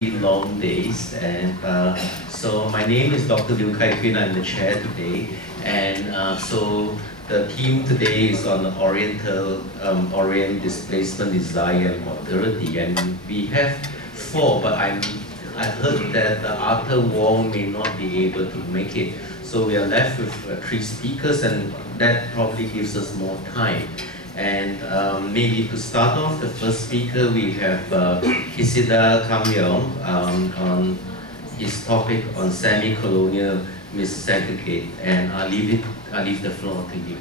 long days, and so my name is Dr. Liew Khiun. I'm the chair today, and so the theme today is on Orient, Displacement, Desire, and Alterity, and we have four, but I heard that Wong may not be able to make it, so we are left with three speakers, and that probably gives us more time. And maybe to start off, the first speaker, we have Kissada Kamyoung on his topic on semi-colonial missegregate, and I leave the floor to you.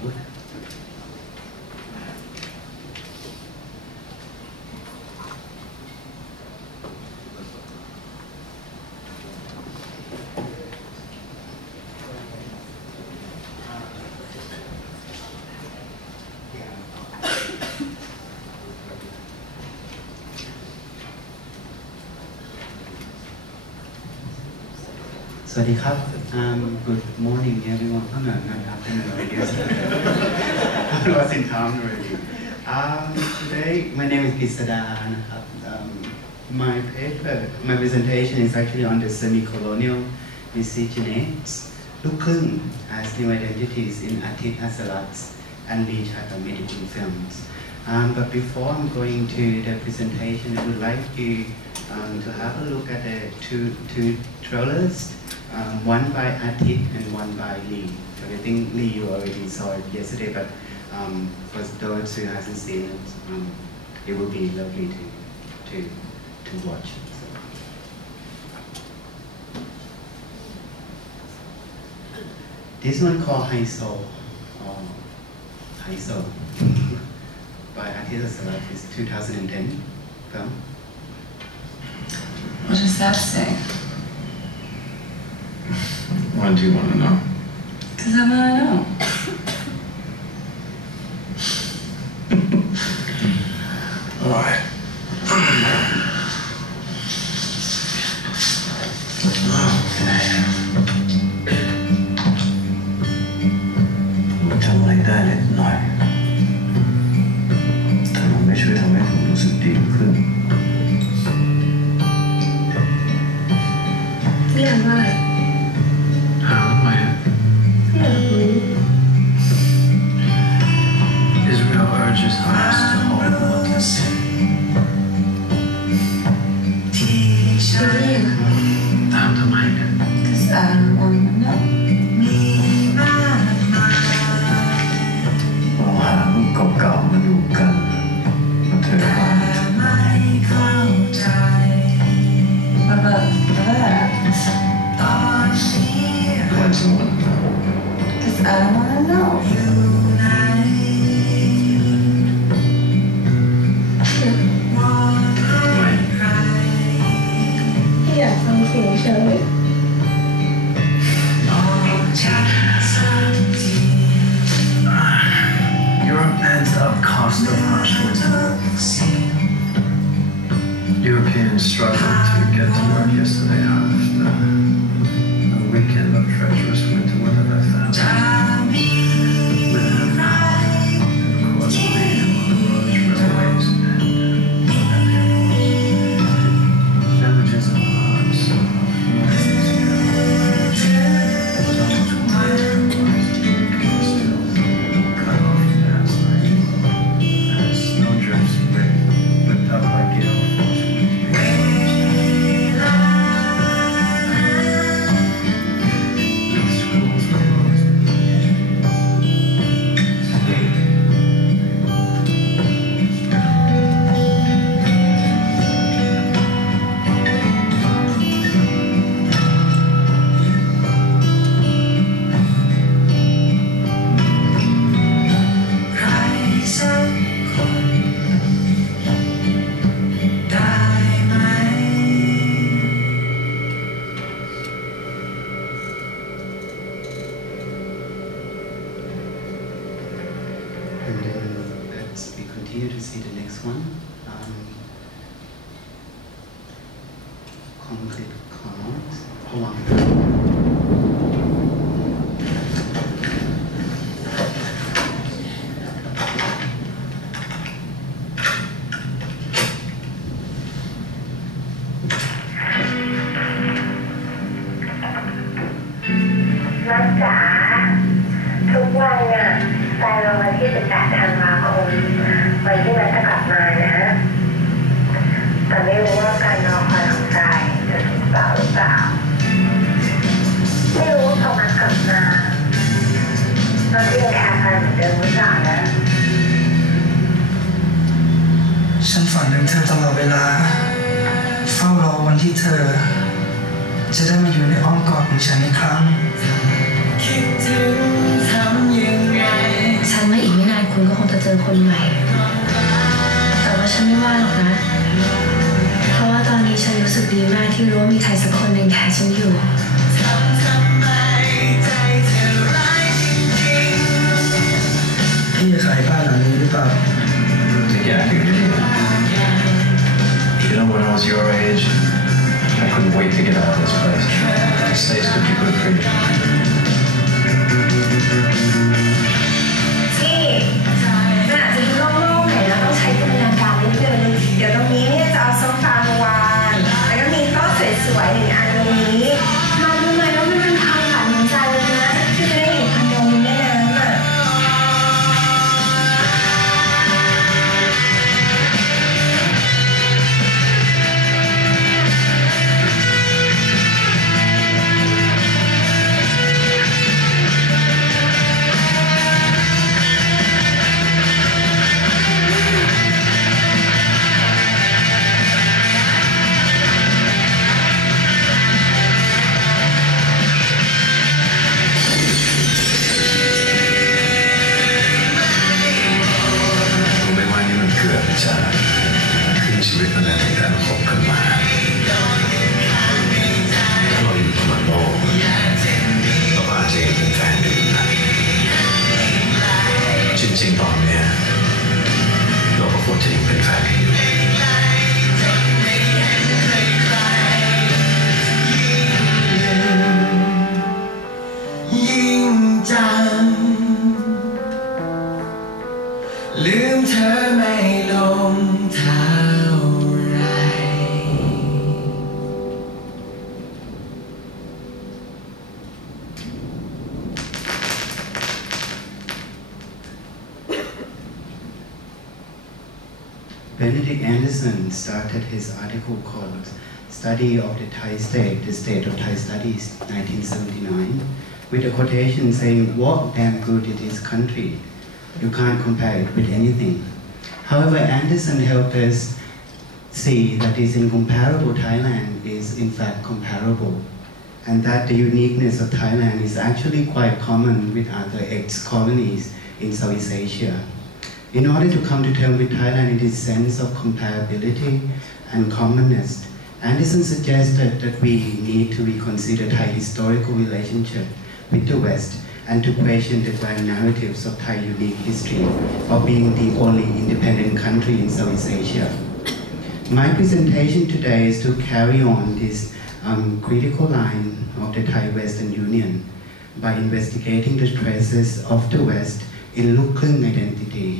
Good morning, everyone. Oh, no, not afternoon, I guess. I was in town already. Today, my name is Kissada. My presentation is actually on the semi-colonial miscegenates, Khiun as new identities in Hassalat's and Wijaya medical films. But before I'm going to the presentation, I would like you to have a look at the two trailers. One by Atit and one by Liew. So I think Liew you already saw it yesterday, but for those who hasn't seen it, it would be lovely to watch. This one called Haiso, or Haiso, by Atit is 2010 film. What does that say? Why do you want to know? Because I want to know. All right. Tell me that at night. แต่มันไม่ช่วยทำให้ผมรู้สึกดีขึ้น นี่อ่านว่าอะไร Israel urges Hamas to hold on to sin. Down to mine. Because I want to know. เราหารูปเก่าๆมาดูกันมาเถอะ What about that? Why do you want to know? Because I want to know. Yeah, something, shall we? Europe adds up cost of harsh winter. Europeans struggled to get to work yesterday after a weekend of treacherous winter weather that families live now. Of course, being on the roads, railways, and villages and farms. Cut off last night as snowdrifts ripped up by gale force. And then we continue to see the next one. Concrete corners. Wong. มาวันที่18 ธันวาคมวันที่นัดจะกลับมานะแต่ไม่รู้ว่าการรอคอยของใจจะถูกเปล่าหรือเปล่าไม่รู้ว่าพอมันกลับมาเราจะยังแคร์กันเหมือนเดิมหรือเปล่านะฉันฝันถึงเธอตลอดเวลาเฝ้ารอวันที่เธอจะได้มาอยู่ในอ้อมกอดของฉันอีกครั้งคิดถึงทำยังไงฉันว่าอีกไม่นานคุณก็คงจะเจอคนใหม่แต่ว่าฉันไม่ว่าหรอกนะเพราะว่าตอนนี้ฉันรู้สึกดีมากที่รู้ว่ามีใครสักคนหนึ่งแคร์ฉันอยู่พี่จะขายบ้านหลังนี้หรือเปล่า Yeah, you know, when I was your age, I couldn't wait to get out of this place. The states could be good for you. ที่มันอาจจะดูโล่งๆหน่อยนะต้องใช้จินตนาการนิดนึงเดี๋ยวตรงนี้เนี่ยจะเอาโซฟามาวางแล้วก็มีโต๊ะสวยๆ1 อันตรงนี้มาดูหน่อยว่ามันเป็นความฝันของใจเลยนะที่จะได้อยู่คอนโดในแม่น้ำอ่ะชีวิตมันในการคบกันมาถ้าเราอยู่ประมาณโลกเราก็อาจจะเป็นแฟนกันนะจริงๆตอนเนี้ยเราก็ควรจะยังเป็นแฟนกันอยู่ยิ่งจำลืมเธอไม่ลงเท่าไร Benedict Anderson started his article called Study of the Thai State, the State of Thai Studies, 1979, with a quotation saying, "What damn good it is country. You can't compare it with anything." However, Anderson helped us see that this incomparable Thailand is in fact comparable, and that the uniqueness of Thailand is actually quite common with other ex-colonies in Southeast Asia. In order to come to terms with Thailand in this sense of comparability and commonness, Anderson suggested that we need to reconsider Thai historical relationship with the West and to question the grand narratives of Thai unique history of being the only independent country in Southeast Asia. My presentation today is to carry on this critical line of the Thai Western Union by investigating the traces of the West in Luv Khrueng identity,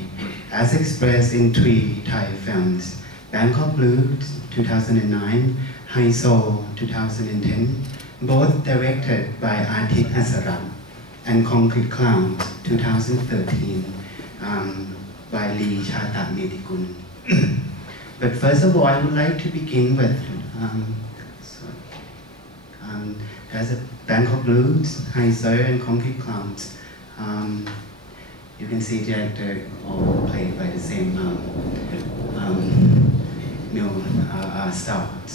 as expressed in 3 Thai films: Bangkok Blues, 2009, High Soul, 2010, both directed by Atit Asaram, and Concrete Clowns, 2013, by Liew. But first of all, I would like to begin with there's a Bangkok Blues, High Soul, and Concrete Clowns. You can see that they're all played by the same stars.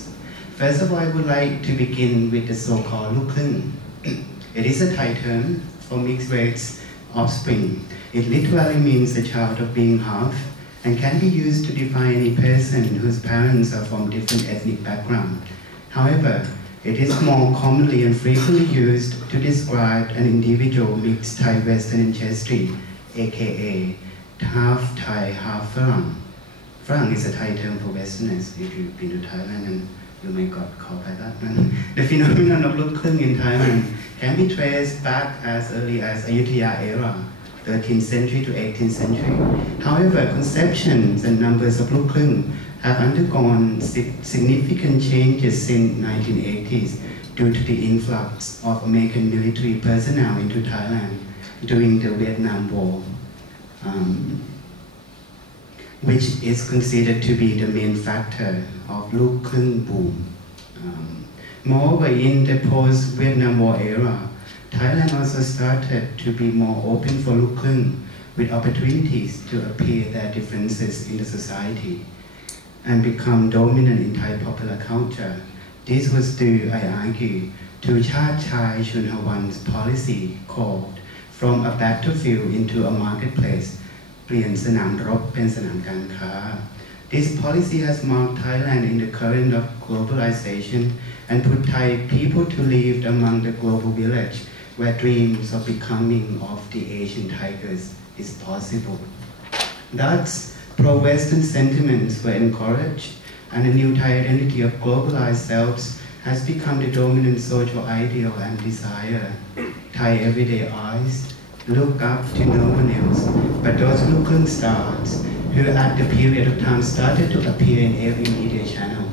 First of all, I would like to begin with the so-called Luv Khrueng. It is a Thai term for mixed race offspring. It literally means the child of being half and can be used to define any person whose parents are from different ethnic background. However, it is more commonly and frequently used to describe an individual mixed Thai Western ancestry, aka half Thai, half Farang. Farang is a Thai term for Westerners. If you've been to Thailand, and you may got caught by that. The phenomenon of Luv Khrueng in Thailand can be traced back as early as Ayutthaya era, 13th century to 18th century. However, conceptions and numbers of Luv Khrueng have undergone significant changes since 1980s due to the influx of American military personnel into Thailand during the Vietnam War. which is considered to be the main factor of Look Khun boom. Moreover, in the post-Vietnam War era, Thailand also started to be more open for Look Khun, with opportunities to appear their differences in the society and become dominant in Thai popular culture. This was due, I argue, to Chai Chunhawan's policy called from a battlefield into a marketplace, เปลี่ยนสนามรบเป็นสนามการค้า. This policy has marked Thailand in the current of globalization and put Thai people to live among the global village where dreams of becoming of the Asian tigers is possible. Thus, pro-Western sentiments were encouraged and a new Thai identity of globalized selves has become the dominant social ideal and desire. Thai everyday eyes look up to no one else but those Look Khun stars who at the period of time started to appear in every media channel.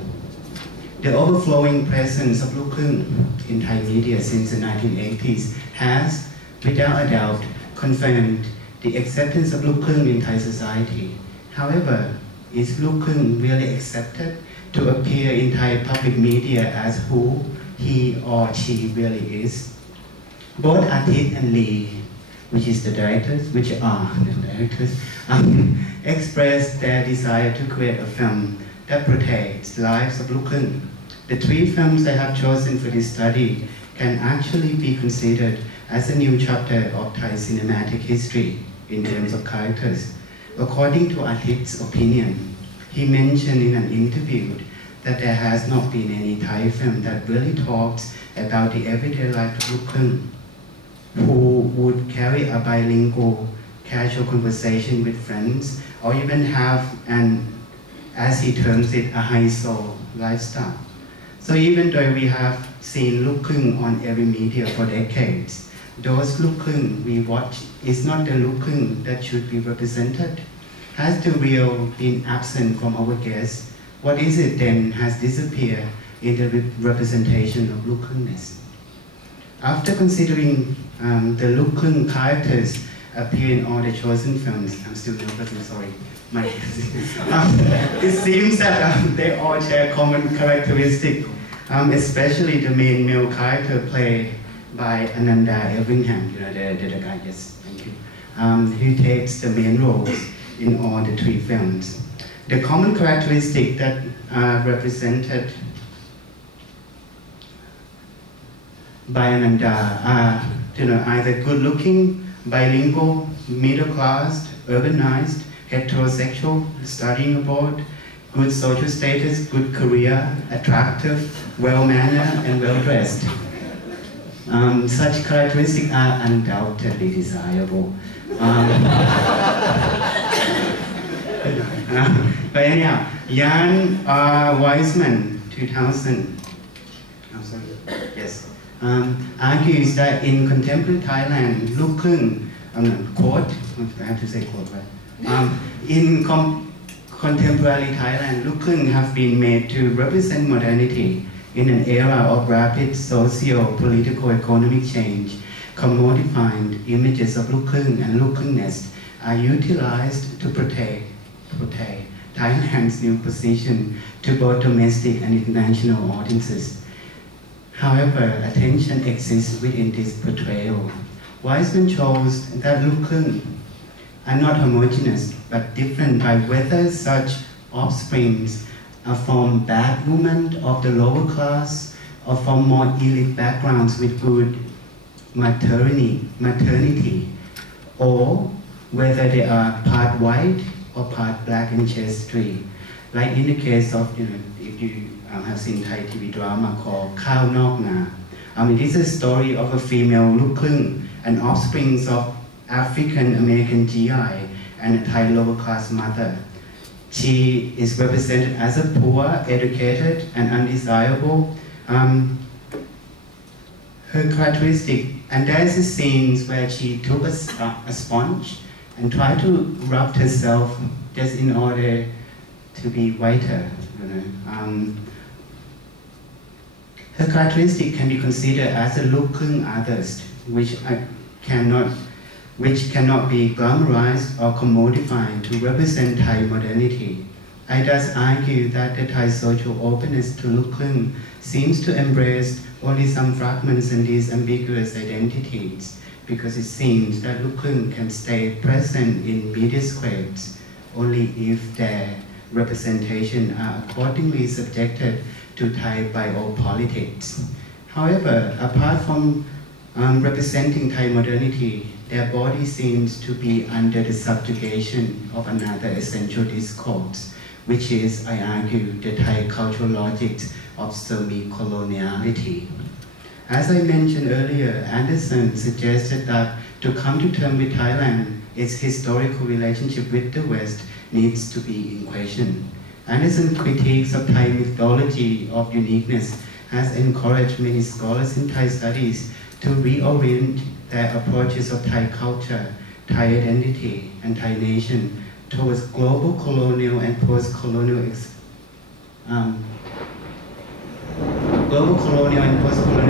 The overflowing presence of Look Khun in Thai media since the 1980s has, without a doubt, confirmed the acceptance of Look Khun in Thai society. However, is Look Khun really accepted to appear in Thai public media as who he or she really is? Both Atit and Lee, which is the directors, expressed their desire to create a film that portrays the lives of Look Khun. The three films I have chosen for this study can actually be considered as a new chapter of Thai cinematic history in terms of characters. According to Atit's opinion, he mentioned in an interview that there has not been any Thai film that really talks about the everyday life of Look Khun, who would carry a bilingual, casual conversation with friends, or even have an, as he terms it, a high-soul lifestyle. So even though we have seen Look Khun on every media for decades, those Look Khun we watch is not the Look Khun that should be represented. Has the real been absent from our guests? What is it then has disappeared in the representation of Look Khunness? After considering the Look Khun characters appear in all the chosen films, I'm still nervous, I'm sorry. It seems that they all share common characteristics, especially the main male character played by Ananda Everingham, you know, the guy, yes, thank you, who takes the main roles in all the three films. The common characteristics that are represented by Ananda are, you know, either good-looking, bilingual, middle-class, urbanized, heterosexual, studying abroad, good social status, good career, attractive, well-mannered, and well-dressed. Such characteristics are undoubtedly desirable. But anyhow, Jan R. Wiseman, 2000, I'm sorry, yes, argues that in contemporary Thailand, Look Khun, quote, I have to say quote, right? In contemporary Thailand, Look Khun have been made to represent modernity in an era of rapid socio-political economic change. Commodified images of Look Khun and Look Khunness are utilized to portray Thailand's new position to both domestic and international audiences. However, attention exists within this portrayal. Wiseman shows that Look Khun are not homogeneous, but different by whether such offsprings are from bad women of the lower class or from more elite backgrounds with good maternity, or whether they are part white or part black ancestry. Like in the case of, you know, if you have seen Thai TV drama called Khiun Nok Na. This is a story of a female Look Khun and offsprings of African American GI and a Thai lower class mother. She is represented as a poor, educated, and undesirable. Her characteristic, and there's a scenes where she took a sponge and tried to rub herself just in order to be whiter. You know. Her characteristic can be considered as a Look Khun artist, which I cannot which cannot be glamorized or commodified to represent Thai modernity. I thus argue that the Thai social openness to Look Khun seems to embrace only some fragments in these ambiguous identities, because it seems that Look Khun can stay present in media squares only if their representation are accordingly subjected to Thai biopolitics. However, apart from representing Thai modernity, their body seems to be under the subjugation of another essential discourse, which is, I argue, the Thai cultural logic of semi-coloniality. As I mentioned earlier, Anderson suggested that to come to terms with Thailand, its historical relationship with the West needs to be in question. Anderson's critiques of Thai mythology of uniqueness has encouraged many scholars in Thai studies to reorient their approaches of Thai culture, Thai identity, and Thai nation towards global colonial and post-colonial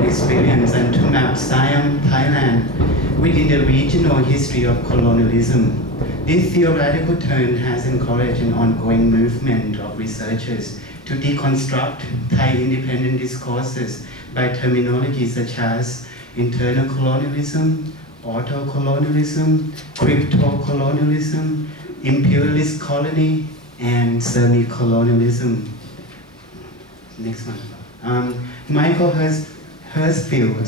experience, and to map Siam, Thailand within the regional history of colonialism. This theoretical turn has encouraged an ongoing movement of researchers to deconstruct Thai independent discourses by terminology such as internal colonialism, auto-colonialism, crypto-colonialism, imperialist colony, and semi-colonialism. Next one. Michael Hirschfield,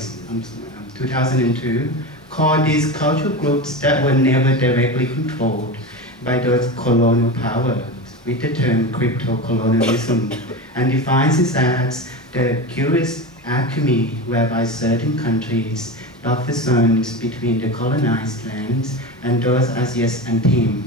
2002, called these cultural groups that were never directly controlled by those colonial powers with the term crypto-colonialism, and defines it as the curious alchemy whereby certain countries buffer zones between the colonized lands and those as yet untamed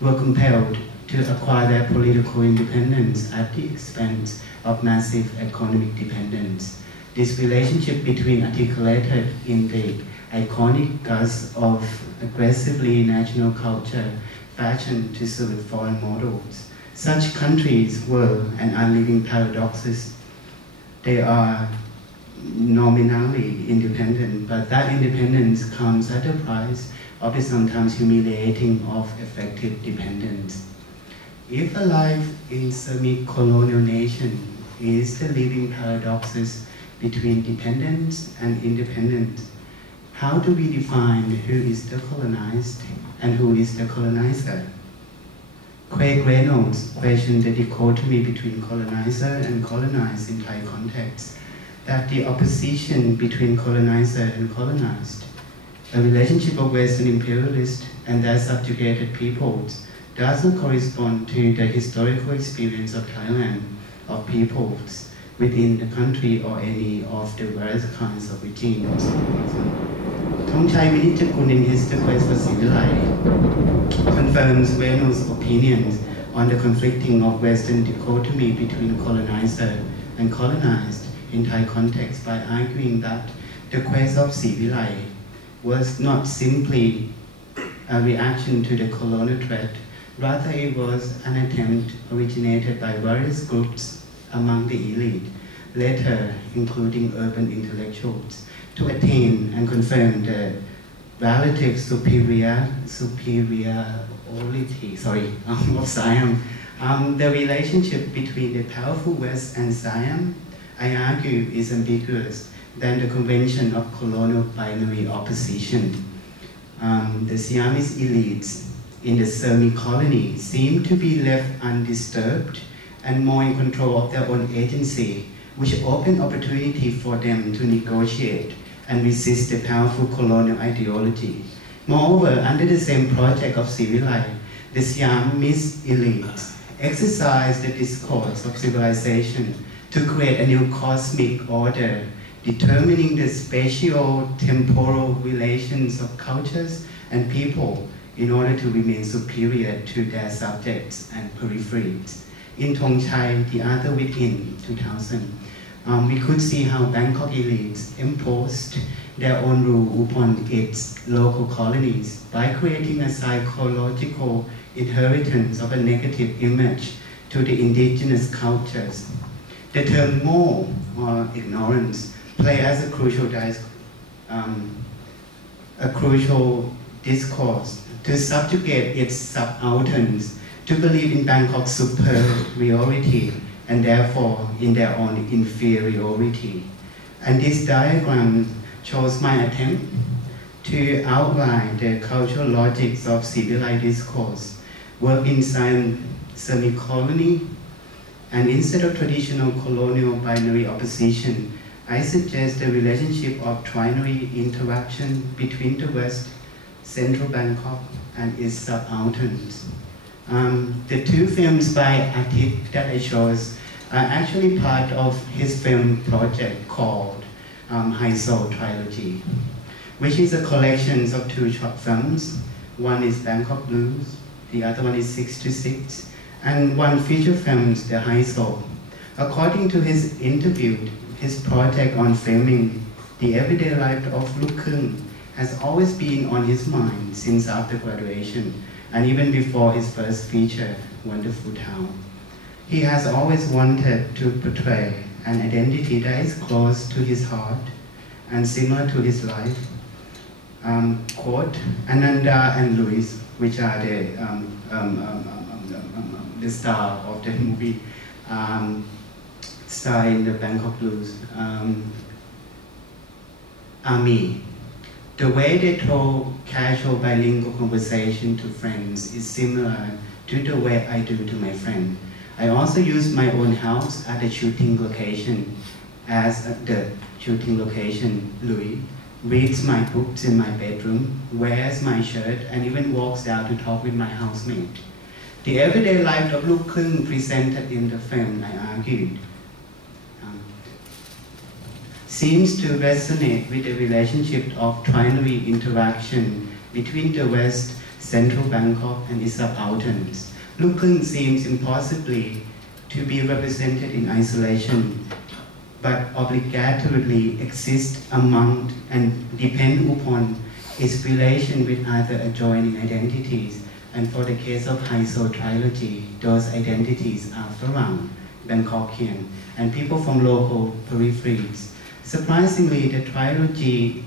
were compelled to acquire their political independence at the expense of massive economic dependence. This relationship between articulated in the iconic guise of aggressively national culture fashioned to suit foreign models. Such countries were and are living paradoxes. They are nominally independent, but that independence comes at the price of the sometimes humiliating of effective dependence. If a life in semi-colonial nation is the living paradoxes between dependence and independence, how do we define who is the colonized and who is the colonizer? Craig Reynolds questioned the dichotomy between colonizer and colonized in Thai context, that the opposition between colonizer and colonized, a relationship of Western imperialists and their subjugated peoples, does not correspond to the historical experience of Thailand, of peoples within the country or any of the various kinds of regimes. Thongchai Vinichakul in his The Quest for Civilization confirms Reynolds' opinions on the conflicting of Western dichotomy between colonizer and colonized in Thai context by arguing that the quest of Civilization was not simply a reaction to the colonial threat, rather it was an attempt originated by various groups among the elite, later including urban intellectuals, to attain and confirm the relative superiority of Siam. The relationship between the powerful West and Siam, I argue, is ambiguous than the convention of colonial binary opposition. The Siamese elites in the semi-colony seem to be left undisturbed and more in control of their own agency, which opened opportunity for them to negotiate and resist the powerful colonial ideology. Moreover, under the same project of Civilization, the Siamese elites exercised the discourse of civilization to create a new cosmic order, determining the spatio-temporal relations of cultures and people in order to remain superior to their subjects and peripheries. In Thongchai, The Other Within, 2000, we could see how Bangkok elites imposed their own rule upon its local colonies by creating a psychological inheritance of a negative image to the indigenous cultures. The term mo, or ignorance, play as a crucial discourse, to subjugate its subalterns to believe in Bangkok's superiority and therefore in their own inferiority. And this diagram shows my attempt to outline the cultural logics of civilized discourse, work in semi-colony, and instead of traditional colonial binary opposition, I suggest the relationship of trinary interaction between the West, Central Bangkok, and its subalterns. The two films by Atit that I chose are actually part of his film project called High Soul Trilogy, which is a collection of two short films. One is Bangkok Blues, the other one is 6 to 6, and one feature film, The High Soul. According to his interview, his project on filming the everyday life of Liew Khiun has always been on his mind since after graduation, and even before his first feature, Wonderful Town. He has always wanted to portray an identity that is close to his heart and similar to his life. Quote, Ananda and Louis, which are the star of the movie, star in the Bangkok Blues, are me. The way they throw casual bilingual conversation to friends is similar to the way I do to my friend. I also use my own house as the shooting location. Louis reads my books in my bedroom, wears my shirt, and even walks down to talk with my housemate. The everyday life of Liew Khiun presented in the film, I argued, seems to resonate with the relationship of trinary interaction between the West, Central Bangkok, and its subalterns. Liew Khiun seems impossibly to be represented in isolation, but obligatorily exists among and depend upon its relation with other adjoining identities. And for the case of High Soul Trilogy, those identities are Farang, Bangkokian, and people from local peripheries. Surprisingly, the trilogy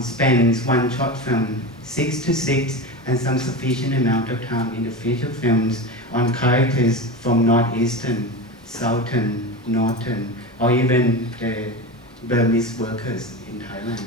spends one short film, 6 to 6, and some sufficient amount of time in the feature films on characters from Northeastern, Southern, Northern, or even the Burmese workers in Thailand.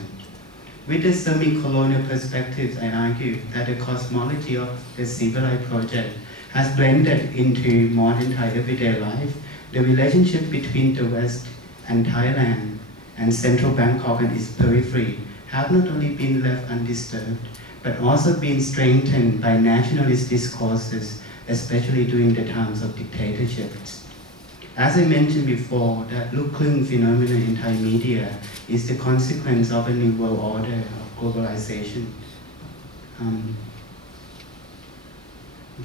With the semi-colonial perspectives, I argue that the cosmology of the Civilized project has blended into modern Thai everyday life. The relationship between the West and Thailand and Central Bangkok and its periphery have not only been left undisturbed, but also been strengthened by nationalist discourses, especially during the times of dictatorships. As I mentioned before, that Liew Khiun phenomenon in Thai media is the consequence of a new world order of globalization.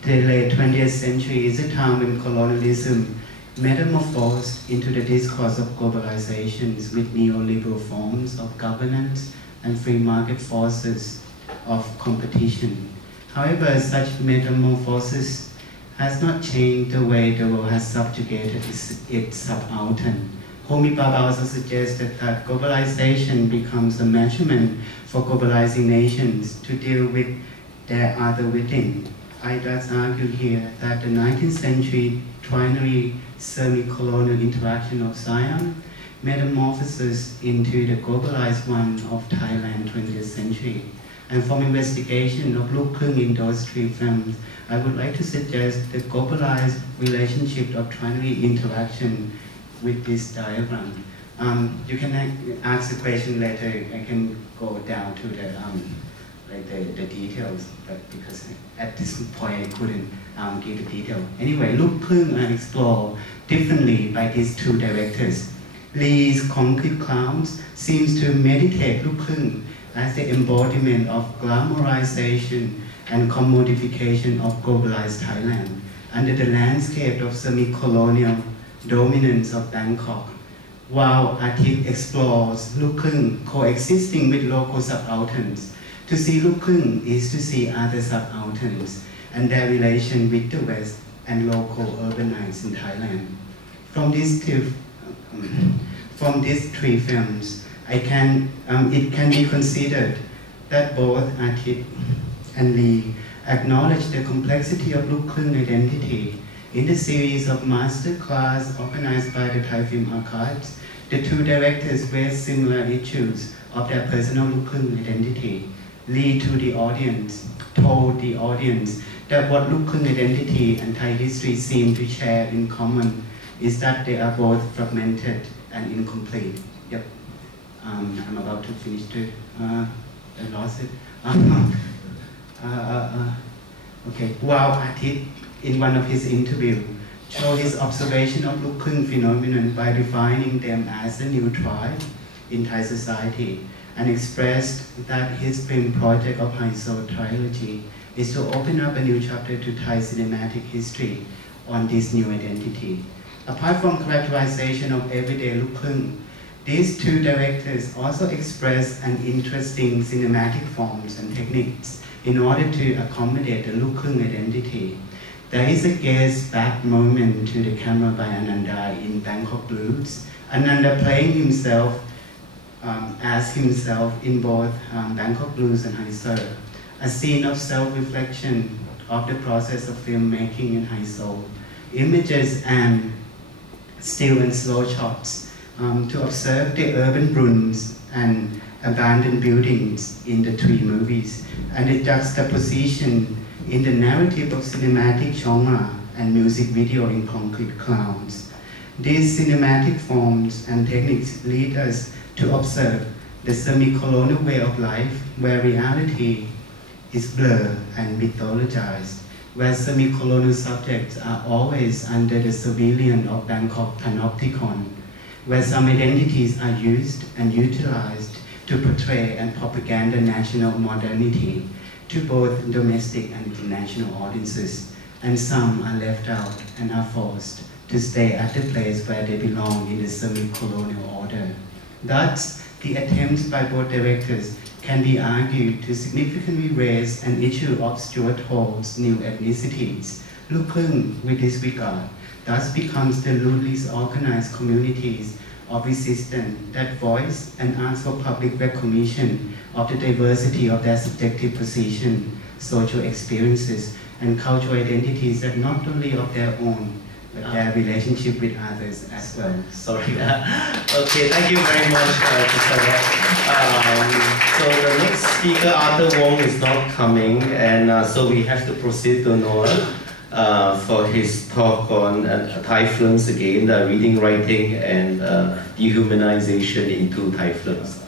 The late 20th century is a time when colonialism metamorphosed into the discourse of globalizations with neoliberal forms of governance and free market forces of competition. However, such metamorphosis has not changed the way the world has subjugated its subaltern. Homi Bhabha also suggested that globalization becomes a measurement for globalizing nations to deal with their other within. I thus argue here that the 19th century trinary semi-colonial interaction of Siam metamorphoses into the globalized one of Thailand 20th century. And from investigation of Liew Khiun in those three films, I would like to suggest the globalized relationship of trinary interaction with this diagram. You can ask the question later. I can go down to the details, but because at this point I couldn't give the detail. Anyway, Liew Khiun are explored differently by these two directors. Lee's Concrete Clowns seems to meditate Liew Khiun as the embodiment of glamorization and commodification of globalized Thailand under the landscape of semi-colonial dominance of Bangkok, while Atit explores Liew Khiun coexisting with local subalterns. To see Liew Khiun is to see other subalterns and their relation with the West and local urbanites in Thailand. From these three films, It can be considered that both Atit and Lee acknowledge the complexity of Look Khun identity. In the series of masterclass organized by the Thai Film Archives, the two directors raised similar issues of their personal Look Khun identity. Lee told the audience that what Look Khun identity and Thai history seem to share in common is that they are both fragmented and incomplete. Yep. I'm about to finish too. I lost it. Okay. Wow, Atit, in one of his interviews, showed his observation of Look Khun phenomenon by defining them as a new tribe in Thai society, and expressed that his film project of Haiso Trilogy is to open up a new chapter to Thai cinematic history on this new identity. Apart from characterization of everyday Look Khun, these two directors also express an interesting cinematic forms and techniques in order to accommodate the Look Khun identity. There is a gaze back moment to the camera by Ananda in Bangkok Blues. Ananda playing himself as himself in both Bangkok Blues and Haiso, a scene of self-reflection of the process of filmmaking in Haiso, images and still and slow shots to observe the urban ruins and abandoned buildings in the three movies, and the juxtaposition in the narrative of cinematic genre and music video in Concrete Clowns. These cinematic forms and techniques lead us to observe the semi-colonial way of life where reality is blurred and mythologized, where semi-colonial subjects are always under the surveillance of Bangkok panopticon, where some identities are used and utilized to portray and propaganda national modernity to both domestic and international audiences, and some are left out and are forced to stay at the place where they belong in the semi-colonial order. Thus, the attempts by both directors can be argued to significantly raise an issue of Stuart Hall's new ethnicities. Look Khun, with this regard, thus becomes the loosely organized communities of resistance that voice and ask for public recognition of the diversity of their subjective position, social experiences, and cultural identities that not only of their own, but their relationship with others as well. Sorry. Okay, thank you very much, Kissada. So the next speaker, Arthur Wong, is not coming, and so we have to proceed to Noah for his talk on Thai films again, reading, writing, and dehumanization into Thai films.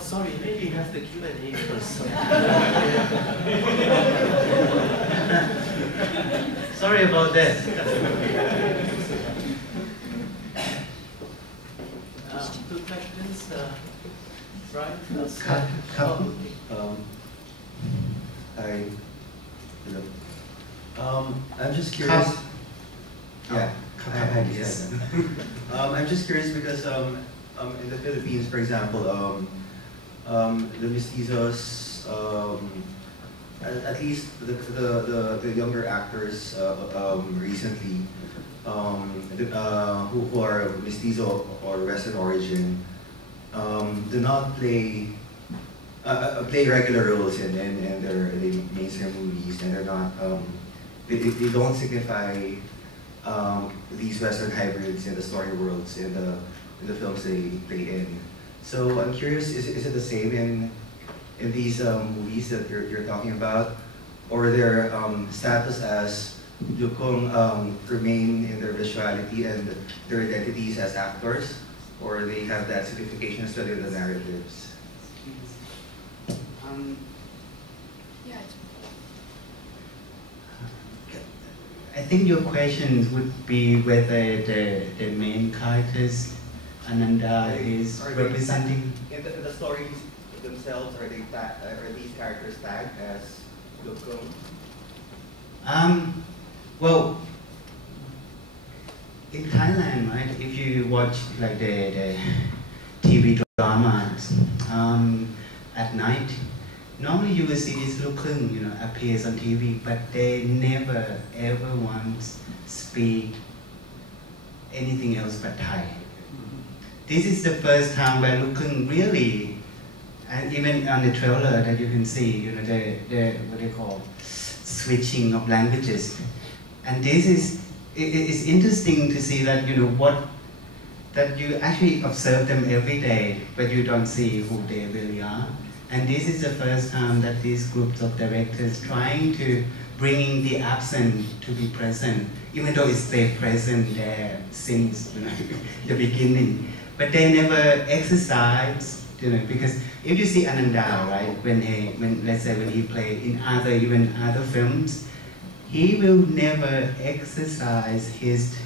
Sorry, maybe you have the Q&A first. Sorry about that. Two questions, right? I'm just curious. Yeah, I'm just curious because in the Philippines, for example, the mestizos, at least the younger actors recently, who are mestizo or Western origin, do not play regular roles in their mainstream movies, and they're not they don't signify these Western hybrids in the story worlds in the films they play in. So I'm curious, is it the same in these movies that you're talking about, or their status as Yukong remain in their visuality and their identities as actors, or they have that signification study in the narratives? I think your question would be whether the main characters Ananda is representing. In the stories themselves, are these characters tagged as Yukong? Well, in Thailand, right? If you watch like the TV dramas at night, normally you will see this Liew Khiun, appears on TV, but they never ever once speak anything else but Thai. This is the first time where Liew Khiun really, and even on the trailer that you can see, the what they call switching of languages, and this is it's interesting to see that that you actually observe them every day, but you don't see who they really are. And this is the first time that these groups of directors trying to bringing the absent to be present, even though it's stayed present there since the beginning. But they never exercise, because if you see Ananda, right, when let's say when he played in even other films, he will never exercise his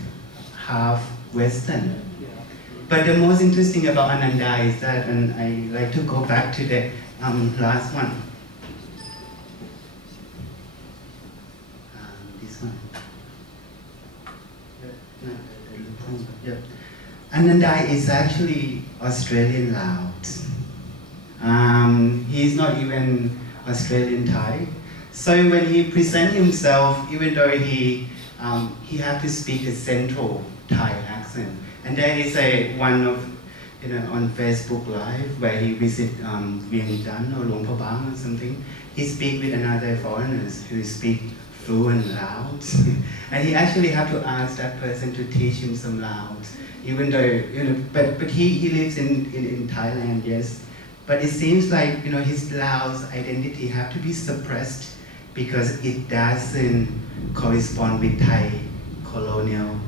half Western. But the most interesting about Ananda is that, and I like to go back to the last one. This one. Yep. Ananda is actually Australian Laos. He's not even Australian Thai. So when he presents himself, even though he had to speak a central Thai accent, and there is one of on Facebook Live where he visit Viernes or Luang Prabang or something. He speak with another foreigners who speak fluent Laos, and he actually have to ask that person to teach him some Laos, even though but he lives in Thailand, yes. But it seems like his Laos identity have to be suppressed because it doesn't correspond with Thai colonial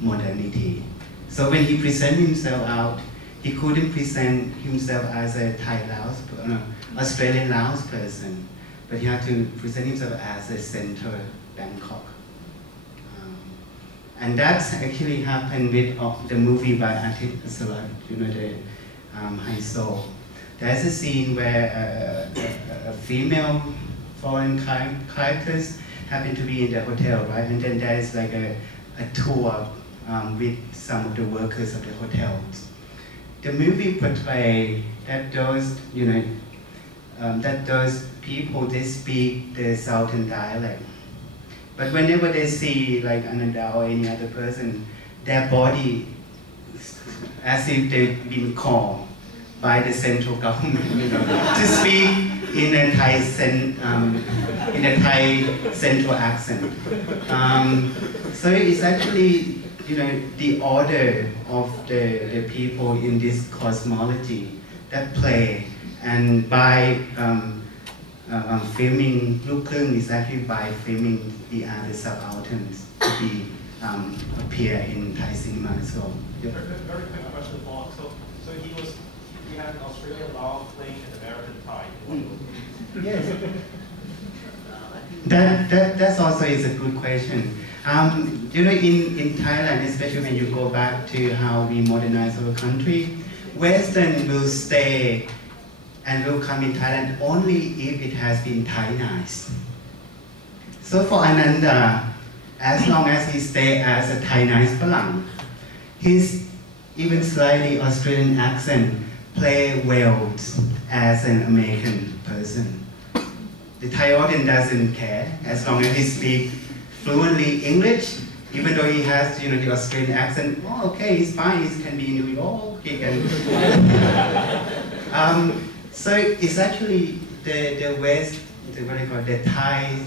modernity. So when he present himself out, he couldn't present himself as a Thai Laos, Australian Laos person, but he had to present himself as a center Bangkok. And that's actually happened with the movie by Atit Salat, the High Soul. There's a scene where a female foreign characters happen to be in the hotel, right? And then there's like a tour with some of the workers of the hotels. The movie portrays that those people, they speak the Southern dialect. But whenever they see like Ananda or any other person, their body, as if they've been called by the central government, to speak in a Thai central accent. So it's actually the order of the people in this cosmology that play, and by filming Liew Khiun is actually by filming the other subalterns to be appear in Thai cinema as well. Yep. Very quick question, Wong. So he had an Australian Lao playing an American Thai. Yes. That's also is a good question. In Thailand, especially when you go back to how we modernize our country, Western will stay and will come in Thailand only if it has been Thainized. So for Ananda, as long as he stays as a Thainized Phalang, his even slightly Australian accent play well as an American person. The Thai audience doesn't care as long as he speaks fluently English, even though he has the Australian accent. Oh, okay, he's fine. He can be in New York. He can. So it's actually the West, what they call the Thai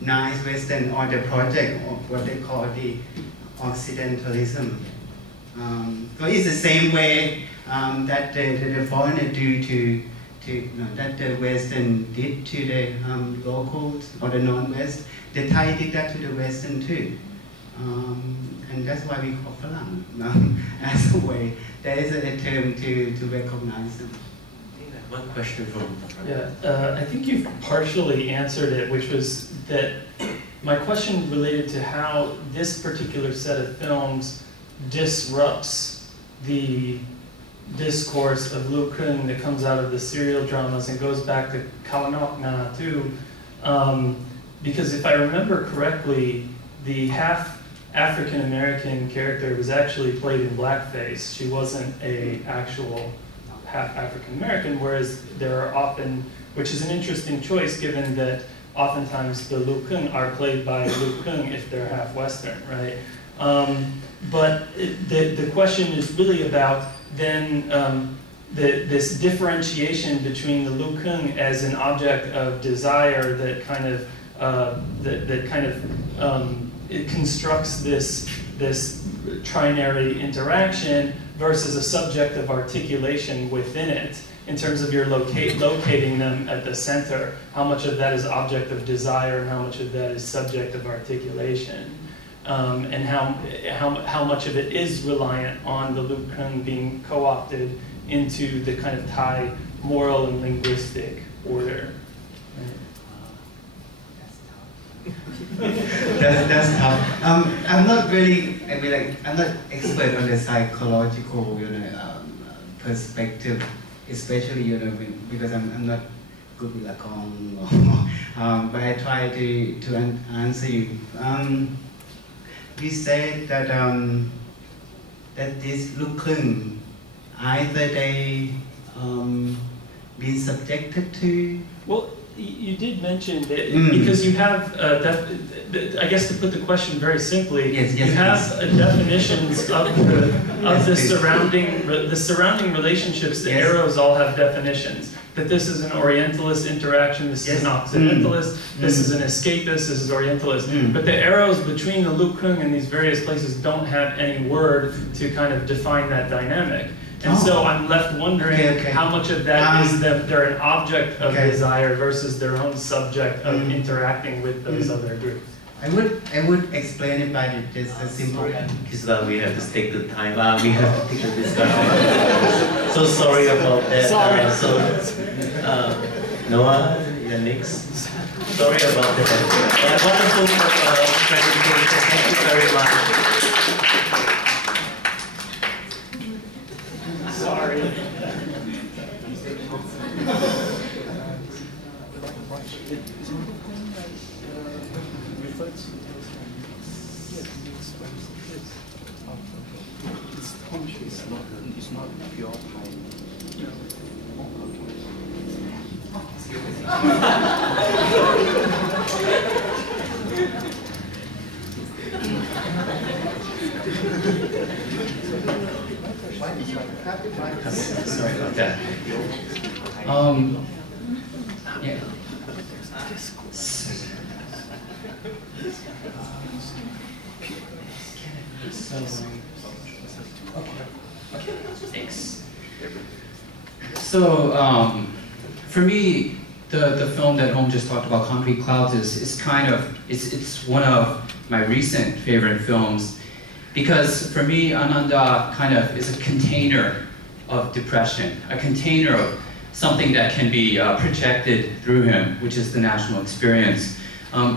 nice Western, or the project of what they call the Occidentalism. So it's the same way that the foreigner do that the Western did to the locals or the non-West. The Thai did that to the Western too. And that's why we call Phalang as a way. There is a term to recognize them. One question from I think you've partially answered it, which was that my question related to how this particular set of films disrupts the discourse of Liew Khiun that comes out of the serial dramas and goes back to Kamyoung Na too. Because if I remember correctly, the half African-American character was actually played in blackface. She wasn't an actual half African-American, whereas there are often which is an interesting choice given that oftentimes the Liew are played by Liew if they're half Western, right? But the question is really about then this differentiation between the Liew as an object of desire that kind of it constructs this trinary interaction versus a subject of articulation within it. In terms of your locating them at the center, how much of that is object of desire and how much of that is subject of articulation, and how much of it is reliant on the Liew being co-opted into the kind of Thai moral and linguistic order. That's tough. I'm not really. I mean, like, I'm not expert on the psychological, perspective, especially, because I'm not good with Lacan. But I try to answer you. You said that that this Liew either they been subjected to. Well, you did mention that because you have, I guess to put the question very simply, you have definitions of the surrounding relationships. The arrows all have definitions. That this is an Orientalist interaction, this is an Occidentalist, this is an escapist, this is Orientalist. But the arrows between the Liew and these various places don't have any word to kind of define that dynamic. And so I'm left wondering how much of that is that they're an object of desire versus their own subject of interacting with those other groups. I would explain it by just a simple. Kissada, we have to take the time. We have to take the discussion. So sorry about that. Noah, you're next. Sorry about that. Wonderful presentation. Thank you very much. Sorry. It's not pure Thai. Sorry about that. Yeah. Thanks. So, for me, the film that Om just talked about, Concrete Clouds, is kind of, it's one of my recent favorite films, because for me, Ananda kind of is a container of depression, a container of something that can be projected through him, which is the national experience.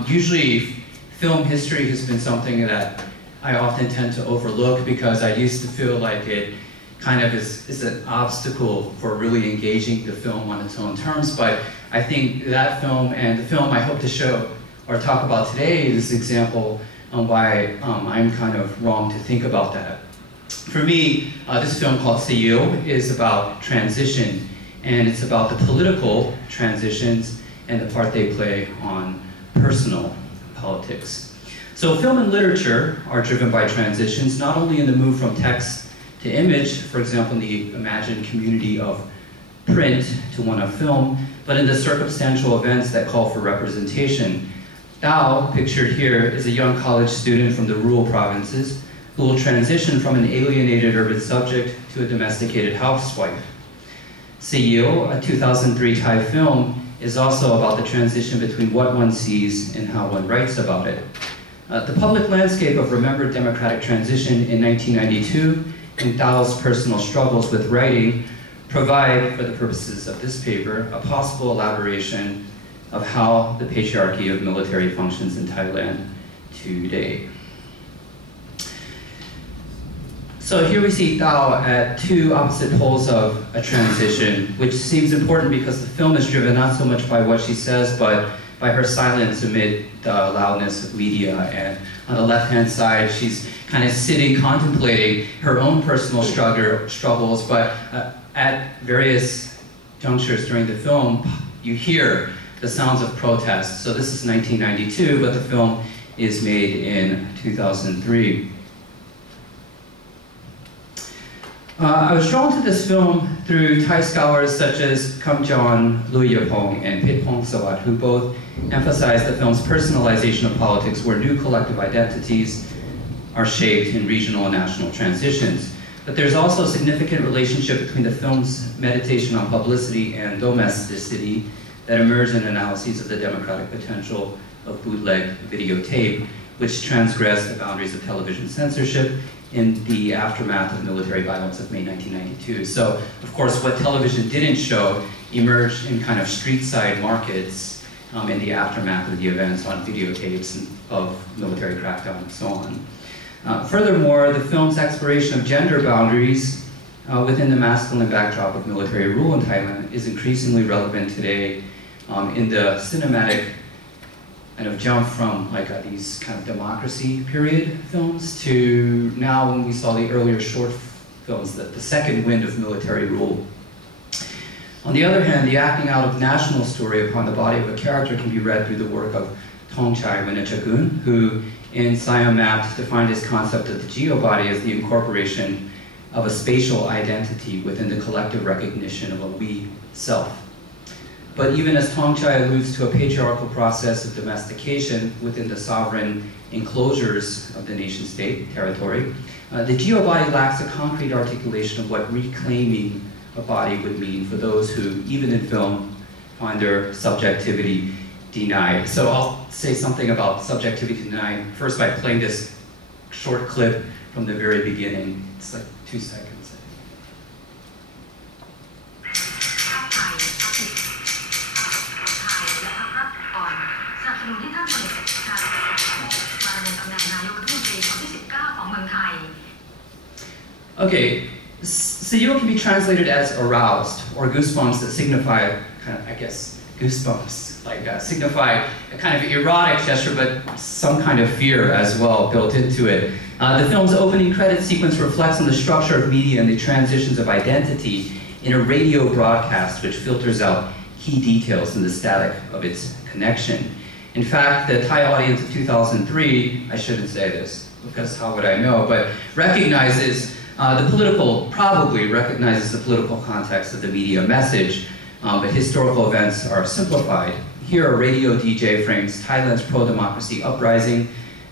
Usually, film history has been something that I often tend to overlook because I used to feel like it kind of is an obstacle for really engaging the film on its own terms. But I think that film and the film I hope to show or talk about today is an example on why I'm kind of wrong to think about that. For me, this film called Liew is about transition, and it's about the political transitions and the part they play on personal politics. So film and literature are driven by transitions, not only in the move from text to image, for example, in the imagined community of print to one of film, but in the circumstantial events that call for representation. Liew, pictured here, is a young college student from the rural provinces who will transition from an alienated urban subject to a domesticated housewife. Liew, a 2003 Thai film, is also about the transition between what one sees and how one writes about it. The public landscape of remembered democratic transition in 1992 and Liew's personal struggles with writing provide, for the purposes of this paper, a possible elaboration of how the patriarchy of military functions in Thailand today. So here we see Liew at two opposite poles of a transition, which seems important because the film is driven not so much by what she says, but by her silence amid the loudness of media. And on the left-hand side, she's kind of sitting, contemplating her own personal struggles, but at various junctures during the film, you hear the sounds of protest. So this is 1992, but the film is made in 2003. I was drawn to this film through Thai scholars such as Kamyoung, Liew, and Sawat, who both emphasized the film's personalization of politics, where new collective identities are shaped in regional and national transitions. But there's also a significant relationship between the film's meditation on publicity and domesticity that emerged in analyses of the democratic potential of bootleg videotape, which transgressed the boundaries of television censorship in the aftermath of military violence of May 1992. So, of course, what television didn't show emerged in kind of street-side markets in the aftermath of the events on videotapes of military crackdown and so on. Furthermore, the film's exploration of gender boundaries within the masculine backdrop of military rule in Thailand is increasingly relevant today in the cinematic kind of jump from like these kind of democracy period films to now when we saw the earlier short films, the second wind of military rule. On the other hand, the acting out of national story upon the body of a character can be read through the work of Thongchai Winachagun, who in Siam Mapped defined his concept of the geobody as the incorporation of a spatial identity within the collective recognition of a we self. But even as Thongchai alludes to a patriarchal process of domestication within the sovereign enclosures of the nation-state territory, the geobody lacks a concrete articulation of what reclaiming a body would mean for those who, even in film, find their subjectivity denied. So I'll say something about subjectivity denied first by playing this short clip from the very beginning. It's like 2 seconds. Okay, Seo can be translated as aroused, or goosebumps that signify, kind of, I guess, goosebumps, like signify a kind of erotic gesture, but some kind of fear as well built into it. The film's opening credit sequence reflects on the structure of media and the transitions of identity in a radio broadcast which filters out key details in the static of its connection. In fact, the Thai audience of 2003, I shouldn't say this, because how would I know, but recognizes probably recognizes the political context of the media message, but historical events are simplified. Here, a radio DJ frames Thailand's pro-democracy uprising,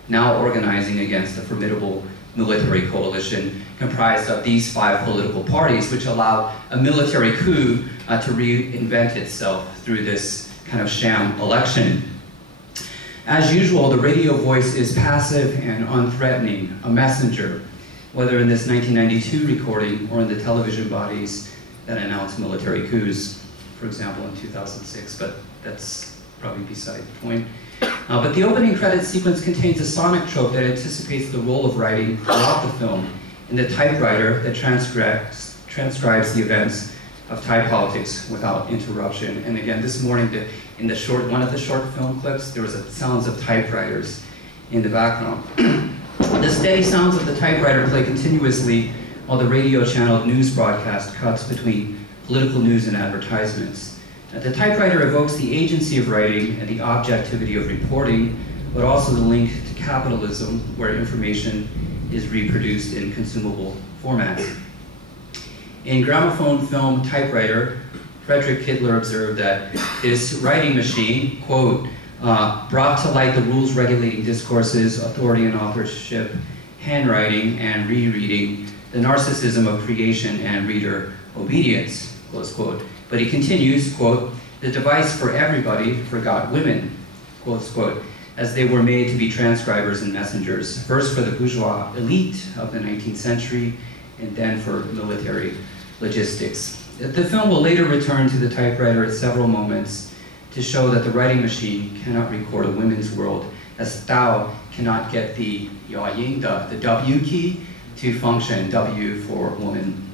now organizing against a formidable military coalition comprised of these 5 political parties, which allow a military coup to reinvent itself through this kind of sham election. As usual, the radio voice is passive and unthreatening, a messenger, whether in this 1992 recording or in the television bodies that announce military coups, for example, in 2006, but that's probably beside the point. But the opening credits sequence contains a sonic trope that anticipates the role of writing throughout the film in the typewriter that transcribes the events of Thai politics without interruption. And again, this morning, in one of the short film clips, there was sounds of typewriters in the background. The steady sounds of the typewriter play continuously while the radio-channeled news broadcast cuts between political news and advertisements. The typewriter evokes the agency of writing and the objectivity of reporting, but also the link to capitalism, where information is reproduced in consumable formats. In gramophone film Typewriter, Frederick Kidler observed that his writing machine, quote, brought to light the rules regulating discourses, authority and authorship, handwriting and rereading, the narcissism of creation and reader obedience, close quote. But he continues, quote, the device for everybody forgot women, close quote, as they were made to be transcribers and messengers, first for the bourgeois elite of the 19th century, and then for military logistics. The film will later return to the typewriter at several moments to show that the writing machine cannot record a women's world, as Tao cannot get the Ying, the W key, to function, W for woman.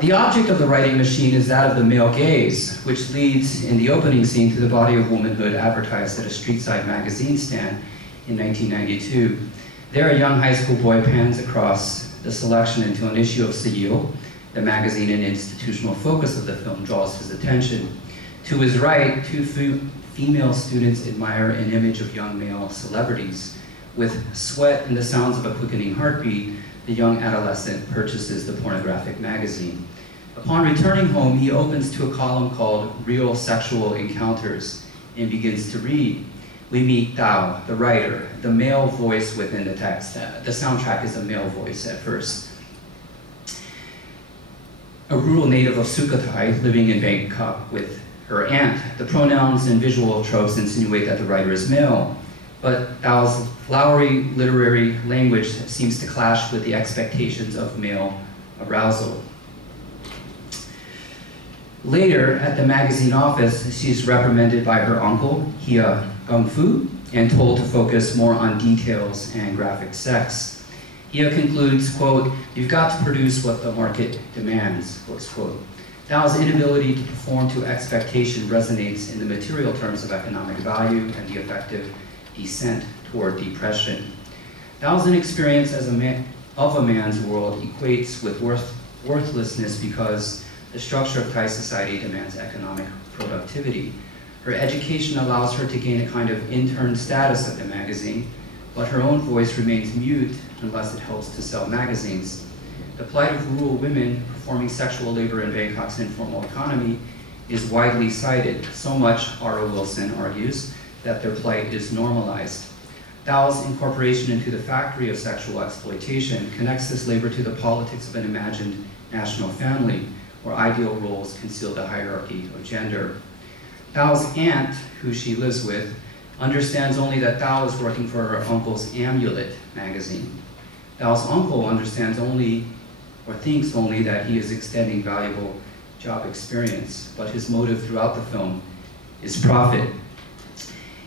The object of the writing machine is that of the male gaze, which leads in the opening scene to the body of womanhood advertised at a street-side magazine stand in 1992. There, a young high school boy pans across the selection into an issue of Liew, the magazine and institutional focus of the film draws his attention. To his right, two female students admire an image of young male celebrities. With sweat and the sounds of a quickening heartbeat, the young adolescent purchases the pornographic magazine. Upon returning home, he opens to a column called Real Sexual Encounters and begins to read. We meet Tao, the writer, the male voice within the text. The soundtrack is a male voice at first. A rural native of Sukhothai living in Bangkok with her aunt. The pronouns and visual tropes insinuate that the writer is male, but Tao's flowery literary language seems to clash with the expectations of male arousal. Later, at the magazine office, she's reprimanded by her uncle, Hia Gungfu, and told to focus more on details and graphic sex. Hia concludes, quote, "You've got to produce what the market demands," close quote. Tao's inability to perform to expectation resonates in the material terms of economic value and the effective descent toward depression. Tao's inexperience as of a man's world equates with worthlessness because the structure of Thai society demands economic productivity. Her education allows her to gain a kind of intern status at the magazine, but her own voice remains mute unless it helps to sell magazines. The plight of rural women performing sexual labor in Bangkok's informal economy is widely cited. So much, R.O. Wilson argues, that their plight is normalized. Tao's incorporation into the factory of sexual exploitation connects this labor to the politics of an imagined national family, where ideal roles conceal the hierarchy of gender. Tao's aunt, who she lives with, understands only that Tao is working for her uncle's Amulet magazine. Tao's uncle understands only, or thinks only, that he is extending valuable job experience, but his motive throughout the film is profit.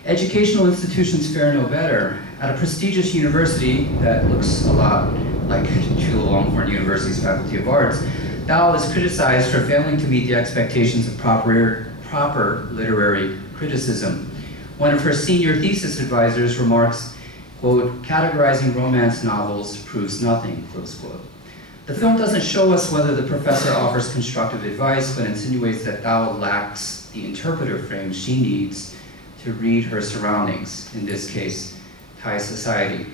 Educational institutions fare no better. At a prestigious university that looks a lot like Chulalongkorn University's Faculty of Arts, Tao is criticized for failing to meet the expectations of proper literary criticism. One of her senior thesis advisors remarks, quote, "Categorizing romance novels proves nothing," close quote. The film doesn't show us whether the professor offers constructive advice, but insinuates that Tao lacks the interpreter frame she needs to read her surroundings, in this case, Thai society.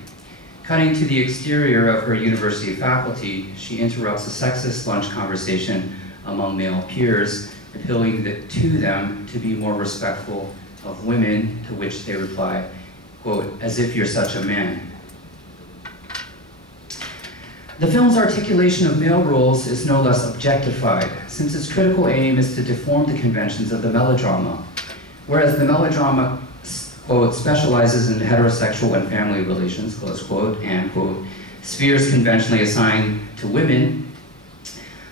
Cutting to the exterior of her university faculty, she interrupts a sexist lunch conversation among male peers, appealing to them to be more respectful of women, to which they reply, quote, "As if you're such a man." The film's articulation of male roles is no less objectified, since its critical aim is to deform the conventions of the melodrama. Whereas the melodrama, quote, specializes in heterosexual and family relations, close quote, and, quote, spheres conventionally assigned to women,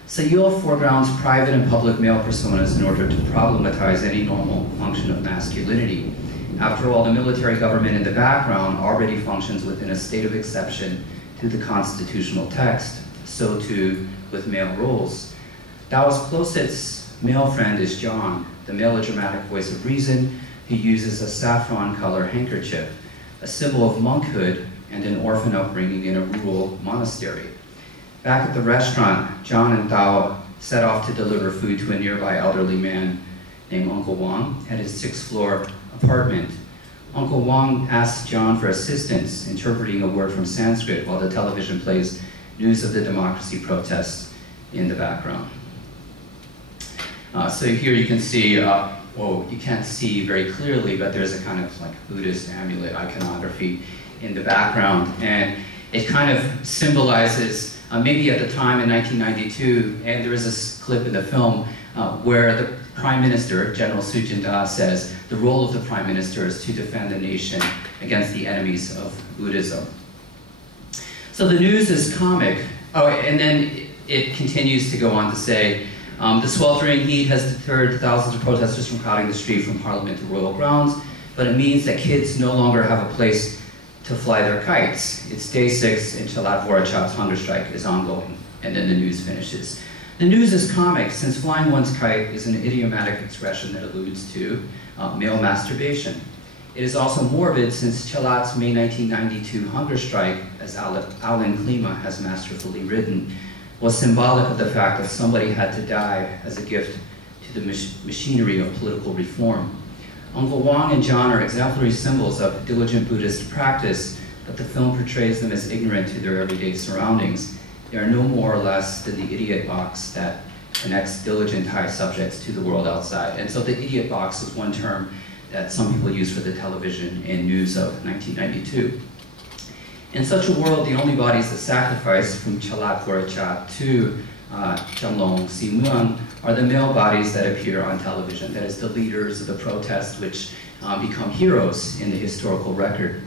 Sayul foregrounds private and public male personas in order to problematize any normal function of masculinity. After all, the military government in the background already functions within a state of exception to the constitutional text, so too with male roles. Tao's closest male friend is John, the melodramatic voice of reason, who uses a saffron color handkerchief, a symbol of monkhood and an orphan upbringing in a rural monastery. Back at the restaurant, John and Tao set off to deliver food to a nearby elderly man named Uncle Wong at his 6th-floor apartment. Uncle Wong asks John for assistance interpreting a word from Sanskrit while the television plays news of the democracy protests in the background. So here you can see, well, you can't see very clearly, but there's a kind of like Buddhist amulet iconography in the background, and it kind of symbolizes, maybe at the time in 1992, and there is this clip in the film where the Prime Minister, General Sujinda, says the role of the Prime Minister is to defend the nation against the enemies of Buddhism. So the news is comic. Oh, and then it continues to go on to say, the sweltering heat has deterred thousands of protesters from crowding the street from Parliament to Royal Grounds, but it means that kids no longer have a place to fly their kites. It's day 6 and Chalat Vorachap's hunger strike is ongoing, and then the news finishes. The news is comic, since flying one's kite is an idiomatic expression that alludes to male masturbation. It is also morbid, since Chalat's May 1992 hunger strike, as Alan Klima has masterfully written, was symbolic of the fact that somebody had to die as a gift to the machinery of political reform. Uncle Wong and John are exemplary symbols of diligent Buddhist practice, but the film portrays them as ignorant to their everyday surroundings. They are no more or less than the idiot box that connects diligent Thai subjects to the world outside. And so the idiot box is one term that some people use for the television and news of 1992. In such a world, the only bodies that sacrifice, from Chalat Vorachat to Jamlong Simung, are the male bodies that appear on television. That is, the leaders of the protests which become heroes in the historical record.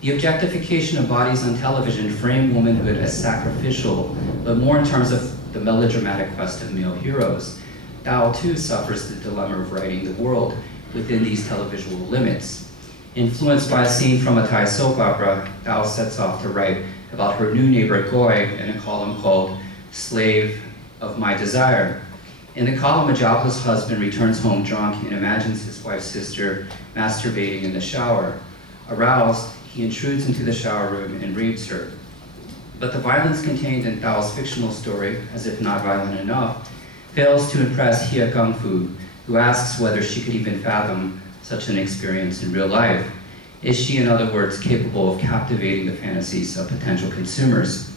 The objectification of bodies on television frame womanhood as sacrificial, but more in terms of the melodramatic quest of male heroes. Dao too suffers the dilemma of writing the world within these televisual limits. Influenced by a scene from a Thai soap opera, Dao sets off to write about her new neighbor Goy in a column called Slave of My Desire. In the column, a jobless husband returns home drunk and imagines his wife's sister masturbating in the shower. Aroused, he intrudes into the shower room and rapes her. But the violence contained in Dao's fictional story, as if not violent enough, fails to impress Hia Gungfu, who asks whether she could even fathom such an experience in real life. Is she, in other words, capable of captivating the fantasies of potential consumers?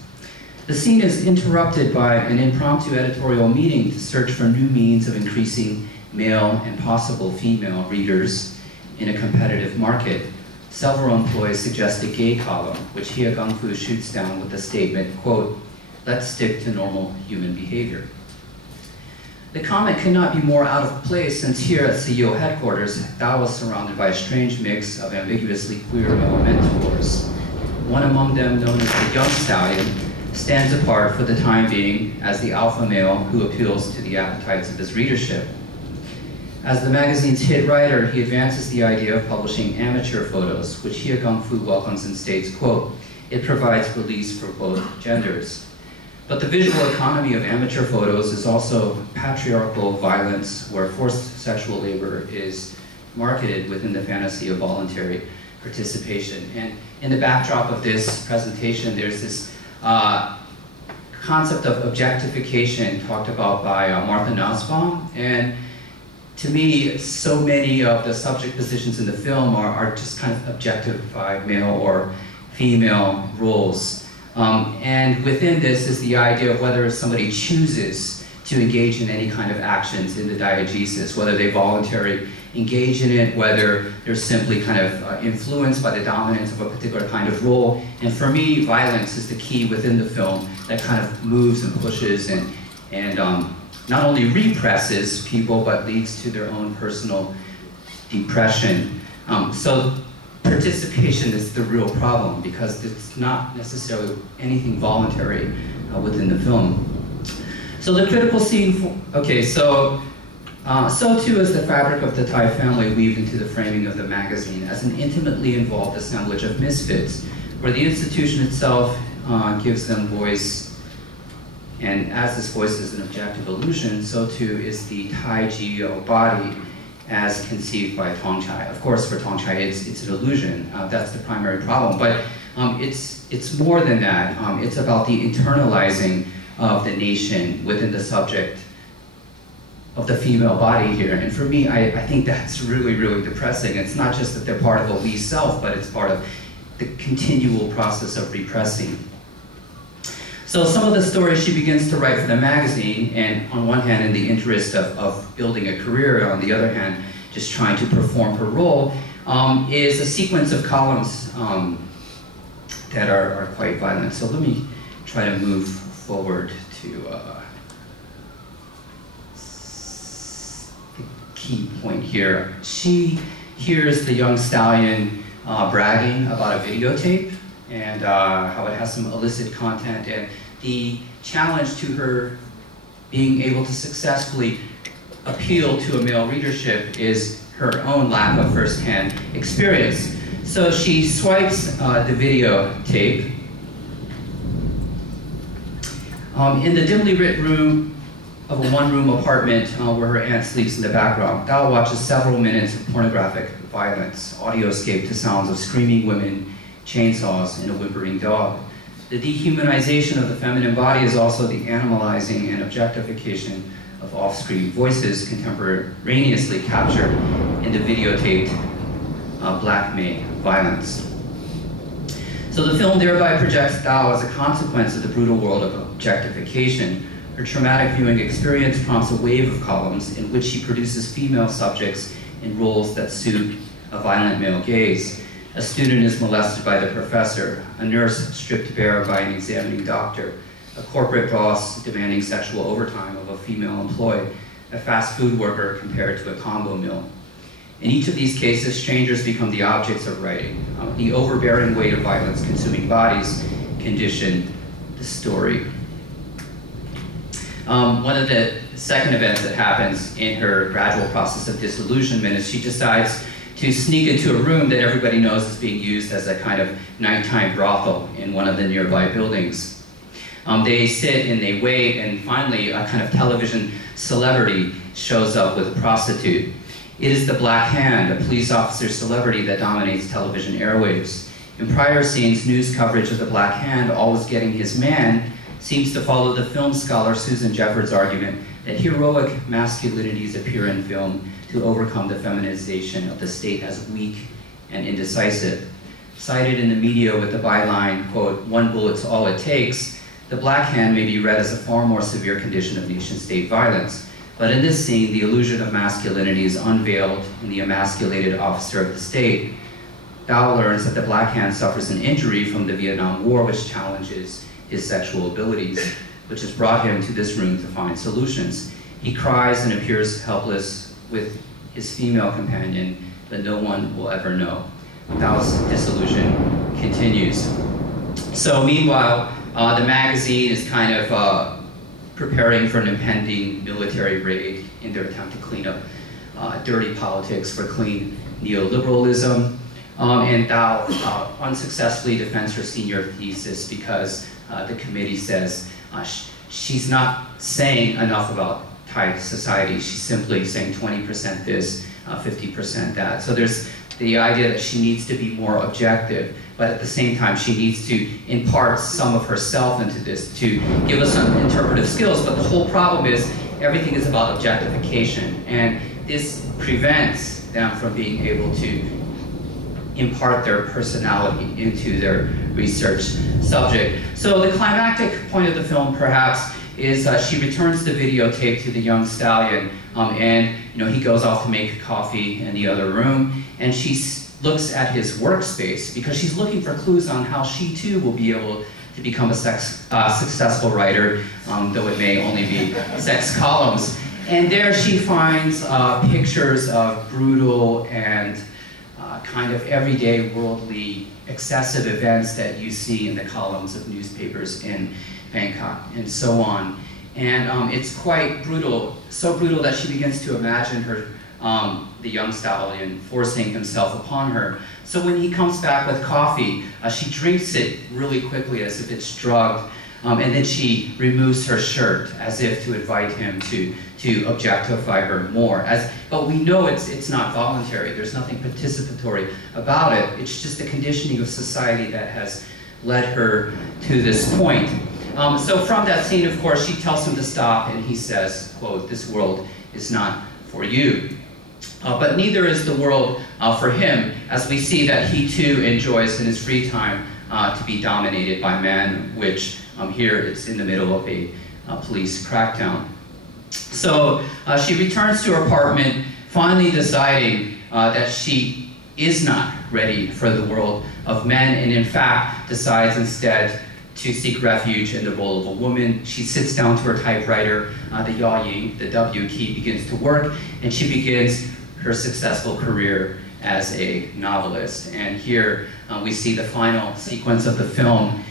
The scene is interrupted by an impromptu editorial meeting to search for new means of increasing male and possible female readers in a competitive market. Several employees suggest a gay column, which Hia Gungfu shoots down with the statement, quote, "Let's stick to normal human behavior." The comment could not be more out of place, since here at CEO headquarters, Dao was surrounded by a strange mix of ambiguously queer male mentors. One among them, known as the Young Stallion, stands apart for the time being as the alpha male who appeals to the appetites of his readership. As the magazine's hit writer, he advances the idea of publishing amateur photos, which Hia Gungfu welcomes and states, quote, "It provides release for both genders." But the visual economy of amateur photos is also patriarchal violence, where forced sexual labor is marketed within the fantasy of voluntary participation. And in the backdrop of this presentation, there's this concept of objectification talked about by Martha Nussbaum. And to me, so many of the subject positions in the film are just kind of objectified male or female roles. And within this is the idea of whether somebody chooses to engage in any kind of actions in the diegesis, whether they voluntarily engage in it, whether they're simply kind of influenced by the dominance of a particular kind of role. And for me, violence is the key within the film that kind of moves and pushes and not only represses people, but leads to their own personal depression. So participation is the real problem, because it's not necessarily anything voluntary within the film. So the critical scene, so too is the fabric of the Thai family weaved into the framing of the magazine as an intimately involved assemblage of misfits, where the institution itself gives them voice. And as this voice is an objective illusion, so too is the Thai Geo body as conceived by Thongchai. Of course, for Thongchai, it's an illusion. That's the primary problem. But it's more than that. It's about the internalizing of the nation within the subject of the female body here. And for me, I think that's really, really depressing. It's not just that they're part of a we self, but it's part of the continual process of repressing. So some of the stories she begins to write for the magazine, and on one hand in the interest of building a career, on the other hand just trying to perform her role, is a sequence of columns that are quite violent. So let me try to move forward to the key point here. She hears the young stallion bragging about a videotape and how it has some illicit content, and the challenge to her being able to successfully appeal to a male readership is her own lack of first-hand experience. So she swipes the videotape. In the dimly lit room of a one-room apartment where her aunt sleeps in the background, Dao watches several minutes of pornographic violence, audioscape to sounds of screaming women, chainsaws, and a whimpering dog. The dehumanization of the feminine body is also the animalizing and objectification of off-screen voices contemporaneously captured in the videotaped black maid violence. So the film thereby projects Liew as a consequence of the brutal world of objectification. Her traumatic viewing experience prompts a wave of columns in which she produces female subjects in roles that suit a violent male gaze. A student is molested by the professor, a nurse stripped bare by an examining doctor, a corporate boss demanding sexual overtime of a female employee, a fast food worker compared to a combo meal. In each of these cases, strangers become the objects of writing. The overbearing weight of violence consuming bodies condition the story. One of the second events that happens in her gradual process of disillusionment is she decides to sneak into a room that everybody knows is being used as a kind of nighttime brothel in one of the nearby buildings. They sit and they wait, and finally a kind of television celebrity shows up with a prostitute. It is the Black Hand, a police officer celebrity that dominates television airwaves. In prior scenes, news coverage of the Black Hand always getting his man seems to follow the film scholar Susan Jeffords' argument that heroic masculinities appear in film to overcome the feminization of the state as weak and indecisive. Cited in the media with the byline, quote, "One bullet's all it takes," the Black Hand may be read as a far more severe condition of nation-state violence. But in this scene, the illusion of masculinity is unveiled in the emasculated officer of the state. Liew learns that the Black Hand suffers an injury from the Vietnam War, which challenges his sexual abilities, which has brought him to this room to find solutions. He cries and appears helpless with his female companion, but no one will ever know. Liew's disillusion continues. So meanwhile, the magazine is kind of preparing for an impending military raid in their attempt to clean up dirty politics for clean neoliberalism. And Liew unsuccessfully defends her senior thesis because the committee says she's not saying enough about Thai society. She's simply saying 20% this, 50% that. So there's the idea that she needs to be more objective, but at the same time she needs to impart some of herself into this to give us some interpretive skills. But the whole problem is everything is about objectification, and this prevents them from being able to impart their personality into their research subject. So the climactic point of the film, perhaps, is she returns the videotape to the young stallion, and he goes off to make coffee in the other room, and she looks at his workspace because she's looking for clues on how she too will be able to become a successful writer, though it may only be sex columns. And there she finds pictures of brutal and kind of everyday worldly excessive events that you see in the columns of newspapers in Bangkok and so on. And it's quite brutal, so brutal that she begins to imagine her, the young stallion forcing himself upon her. So when he comes back with coffee, she drinks it really quickly as if it's drugged, and then she removes her shirt as if to invite him to objectify her more. But we know it's not voluntary. There's nothing participatory about it. It's just the conditioning of society that has led her to this point. So from that scene, of course, she tells him to stop, and he says, quote, "This world is not for you." But neither is the world for him, as we see that he too enjoys in his free time to be dominated by men, which here it's in the middle of a police crackdown. So she returns to her apartment, finally deciding that she is not ready for the world of men, and in fact decides instead to seek refuge in the role of a woman. She sits down to her typewriter, the yaw ying, the W key, begins to work, and she begins her successful career as a novelist. And here we see the final sequence of the film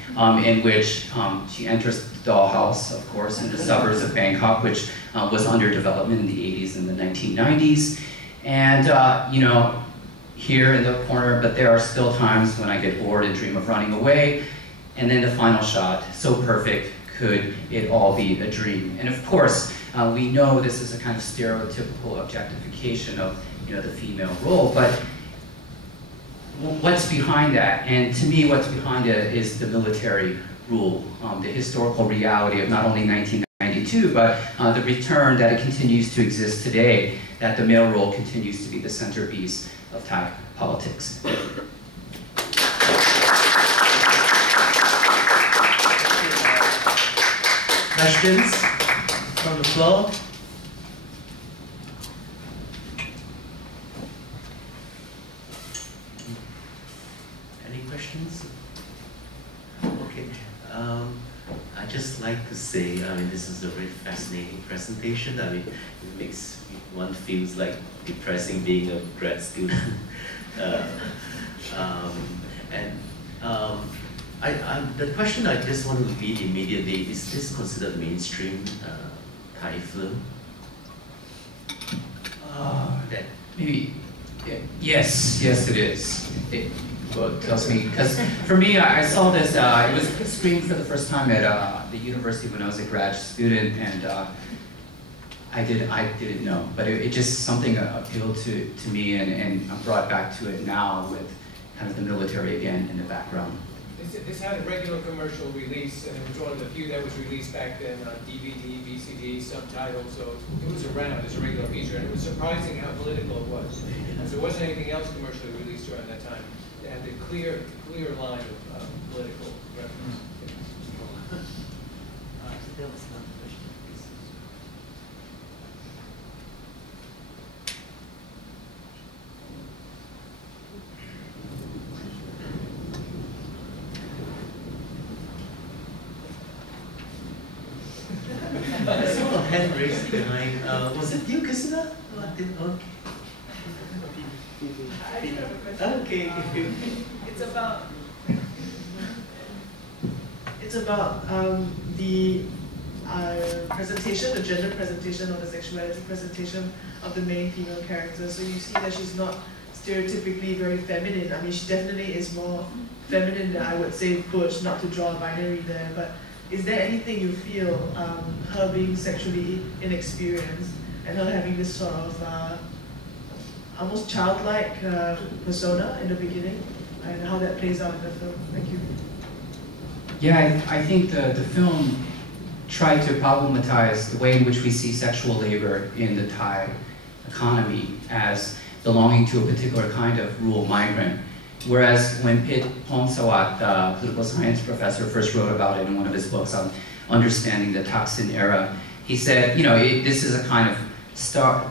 in which she enters the dollhouse, of course, in the suburbs of Bangkok, which was under development in the 80s and the 1990s. And, here in the corner, but there are still times when I get bored and dream of running away. And then the final shot, so perfect, could it all be a dream? And of course, we know this is a kind of stereotypical objectification of the female role, but what's behind that? And to me, what's behind it is the military rule, the historical reality of not only 1992, but the return that it continues to exist today, that the male role continues to be the centerpiece of Thai politics. Questions from the floor? Any questions? Okay. I just like to say, I mean, this is a very fascinating presentation. I mean, it makes one feels like depressing being a grad student. The question I just want to read immediately, is this considered mainstream Thai film? Maybe, yes, it is. Well, it tells me, because for me, I saw this, it was screened for the first time at the university when I was a grad student, and I didn't know, but it just something appealed to me, and I'm brought back to it now with kind of the military again in the background. This had a regular commercial release, and it was one of the few that was released back then on DVD, VCD, subtitled, so it was around as a regular feature, and it was surprising how political it was. And there wasn't anything else commercially released during that time. It had a clear line of political reference. There was another question, please. I saw a hand raised behind. Was it you, Kissada? Okay. It's about the presentation, the gender presentation or the sexuality presentation of the main female character. So you see that she's not stereotypically very feminine. I mean, she definitely is more feminine than I would say butch, not to draw a binary there, but is there anything you feel, her being sexually inexperienced and her having this sort of almost childlike persona in the beginning, and how that plays out in the film? Thank you. Yeah, I think the film tried to problematize the way in which we see sexual labor in the Thai economy as belonging to a particular kind of rural migrant. Whereas when Pit Pongsavat, the political science professor, first wrote about it in one of his books on understanding the Thaksin era, he said, this is a kind of star,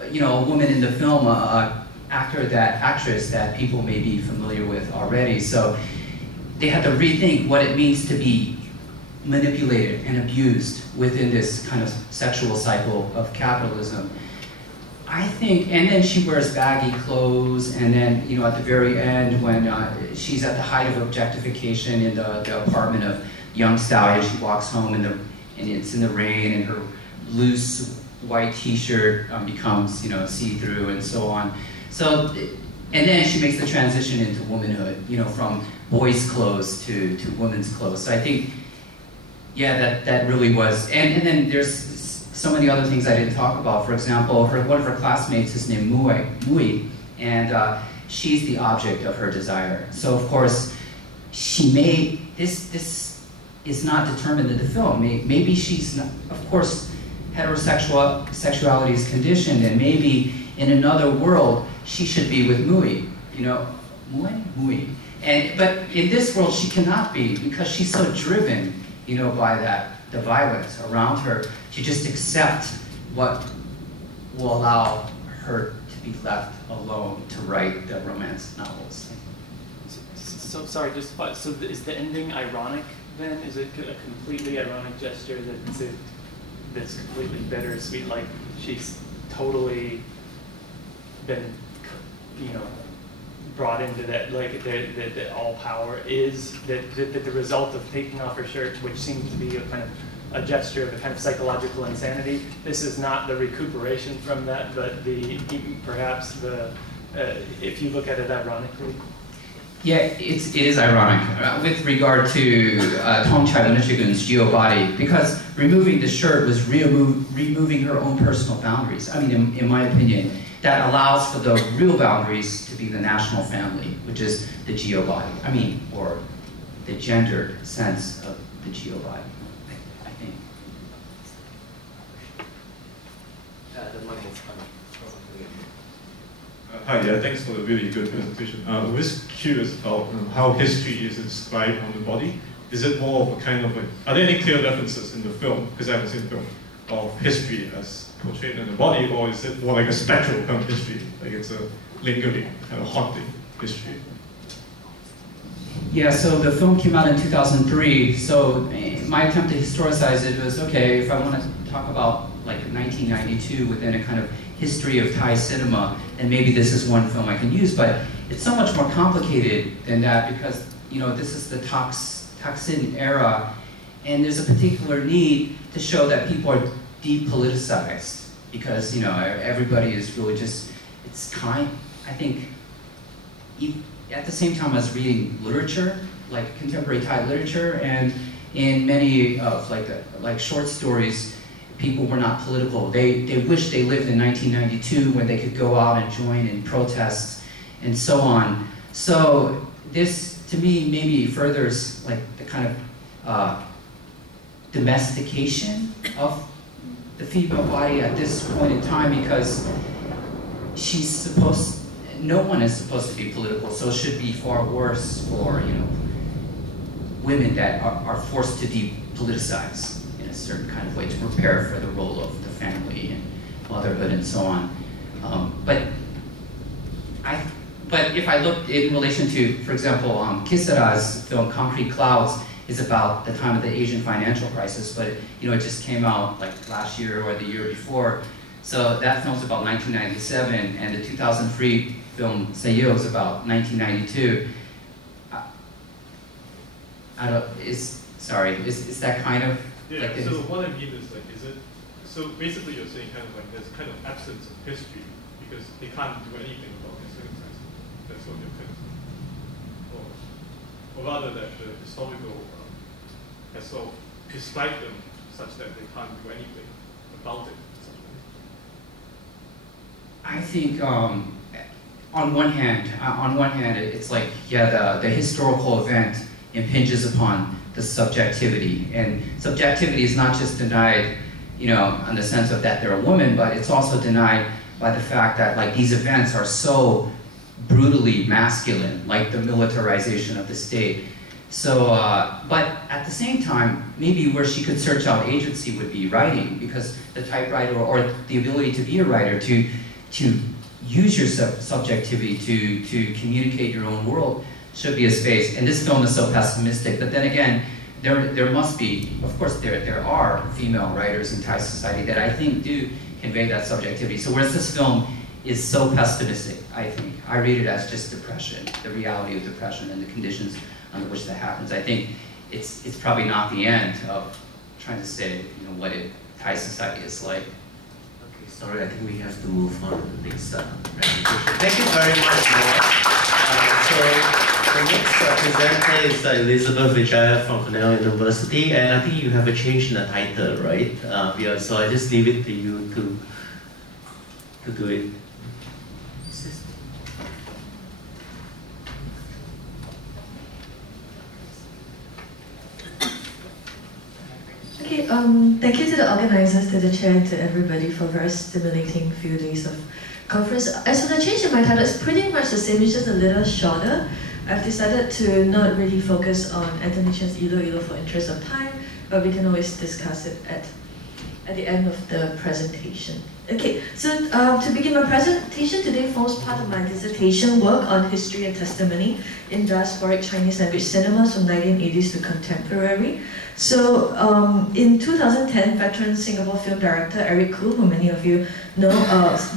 a woman in the film, actress that people may be familiar with already. So they had to rethink what it means to be manipulated and abused within this kind of sexual cycle of capitalism. I think, and then she wears baggy clothes, and then, at the very end when she's at the height of objectification in the apartment of young stallion, she walks home and it's in the rain, and her loose white t-shirt becomes, see-through and so on. So, and then she makes the transition into womanhood, from boys' clothes to women's clothes. So I think, yeah, that really was, and then there's so many other things I didn't talk about. For example, one of her classmates is named Mui, and she's the object of her desire. So of course, this is not determined in the film. Maybe she's not, of course, sexuality is conditioned, and maybe in another world, she should be with Mui, Mui. But in this world, she cannot be, because she's so driven, by the violence around her, to just accept what will allow her to be left alone to write the romance novels. So sorry, so is the ending ironic then? Is it a completely ironic gesture that's completely bittersweet? Like she's totally been, brought into that, like that all power is that the result of taking off her shirt, which seems to be a kind of a gesture of a kind of psychological insanity. This is not the recuperation from that, but perhaps if you look at it ironically. Yeah, it is ironic with regard to Thongchai Unachigun's geo-body, because removing the shirt was removing her own personal boundaries. I mean, in my opinion, that allows for the real boundaries to be the national family, which is the geo-body. I mean, or the gendered sense of the GOI, I think. Hi, yeah, thanks for the really good presentation. I'm just curious about how history is inscribed on the body. Is it more of a kind of are there any clear references in the film, because I haven't seen the film, of history as portrayed in the body, or is it more like a spectral kind of history, like it's a lingering, kind of haunting history? Yeah, so the film came out in 2003, so my attempt to historicize it was, okay, if I want to talk about like 1992 within a kind of history of Thai cinema, and maybe this is one film I can use, but it's so much more complicated than that because, you know, this is the Thaksin era, and there's a particular need to show that people are depoliticized because, you know, everybody is really just, I think, at the same time I was reading literature, like contemporary Thai literature, and in many of like short stories, people were not political. They wish they lived in 1992 when they could go out and join in protests and so on. So this, to me, maybe furthers like the kind of domestication of the female body at this point in time because no one is supposed to be political, so it should be far worse for, you know, women that are forced to depoliticize in a certain kind of way to prepare for the role of the family and motherhood and so on. But if I look in relation to, for example, Kissada's film Concrete Clouds is about the time of the Asian financial crisis, but you know, it just came out like last year or the year before. So that film's about 1997, and the 2003 film Liew is about 1992. Is that kind of like so what I mean is like, so basically you're saying kind of like there's kind of absence of history because they can't do anything about their circumstances. That's what you're kind of saying. Or rather that the historical has sort of prescribed them such that they can't do anything about it. I think on one hand, it's like, yeah, the historical event impinges upon the subjectivity, and subjectivity is not just denied, you know, in the sense of that they're a woman, but it's also denied by the fact that like these events are so brutally masculine, like the militarization of the state. So, but at the same time, maybe where she could search out agency would be writing, because the typewriter or the ability to be a writer, to use your subjectivity to communicate your own world should be a space. And this film is so pessimistic, but then again, there must be, of course there are female writers in Thai society that I think do convey that subjectivity. So whereas this film is so pessimistic, I think, I read it as just depression, the reality of depression and the conditions under which that happens. I think it's probably not the end of trying to say, you know, what Thai society is like. Sorry, I think we have to move on to the next presentation. Thank you very much, so the next presenter is Elizabeth Wijaya from Cornell University, and I think you have a change in the title, right? Yeah, so I just leave it to you to do it. Okay, thank you to the organizers, to the chair, and to everybody for a very stimulating few days of conference. As for the change in my title, it's pretty much the same, it's just a little shorter. I've decided to not really focus on Anthony Chen's Liew for interest of time, but we can always discuss it at the end of the presentation. Okay, so to begin my presentation today forms part of my dissertation work on history and testimony in diasporic Chinese language cinemas from 1980s to contemporary. So in 2010, veteran Singapore film director Eric Koo, who many of you know,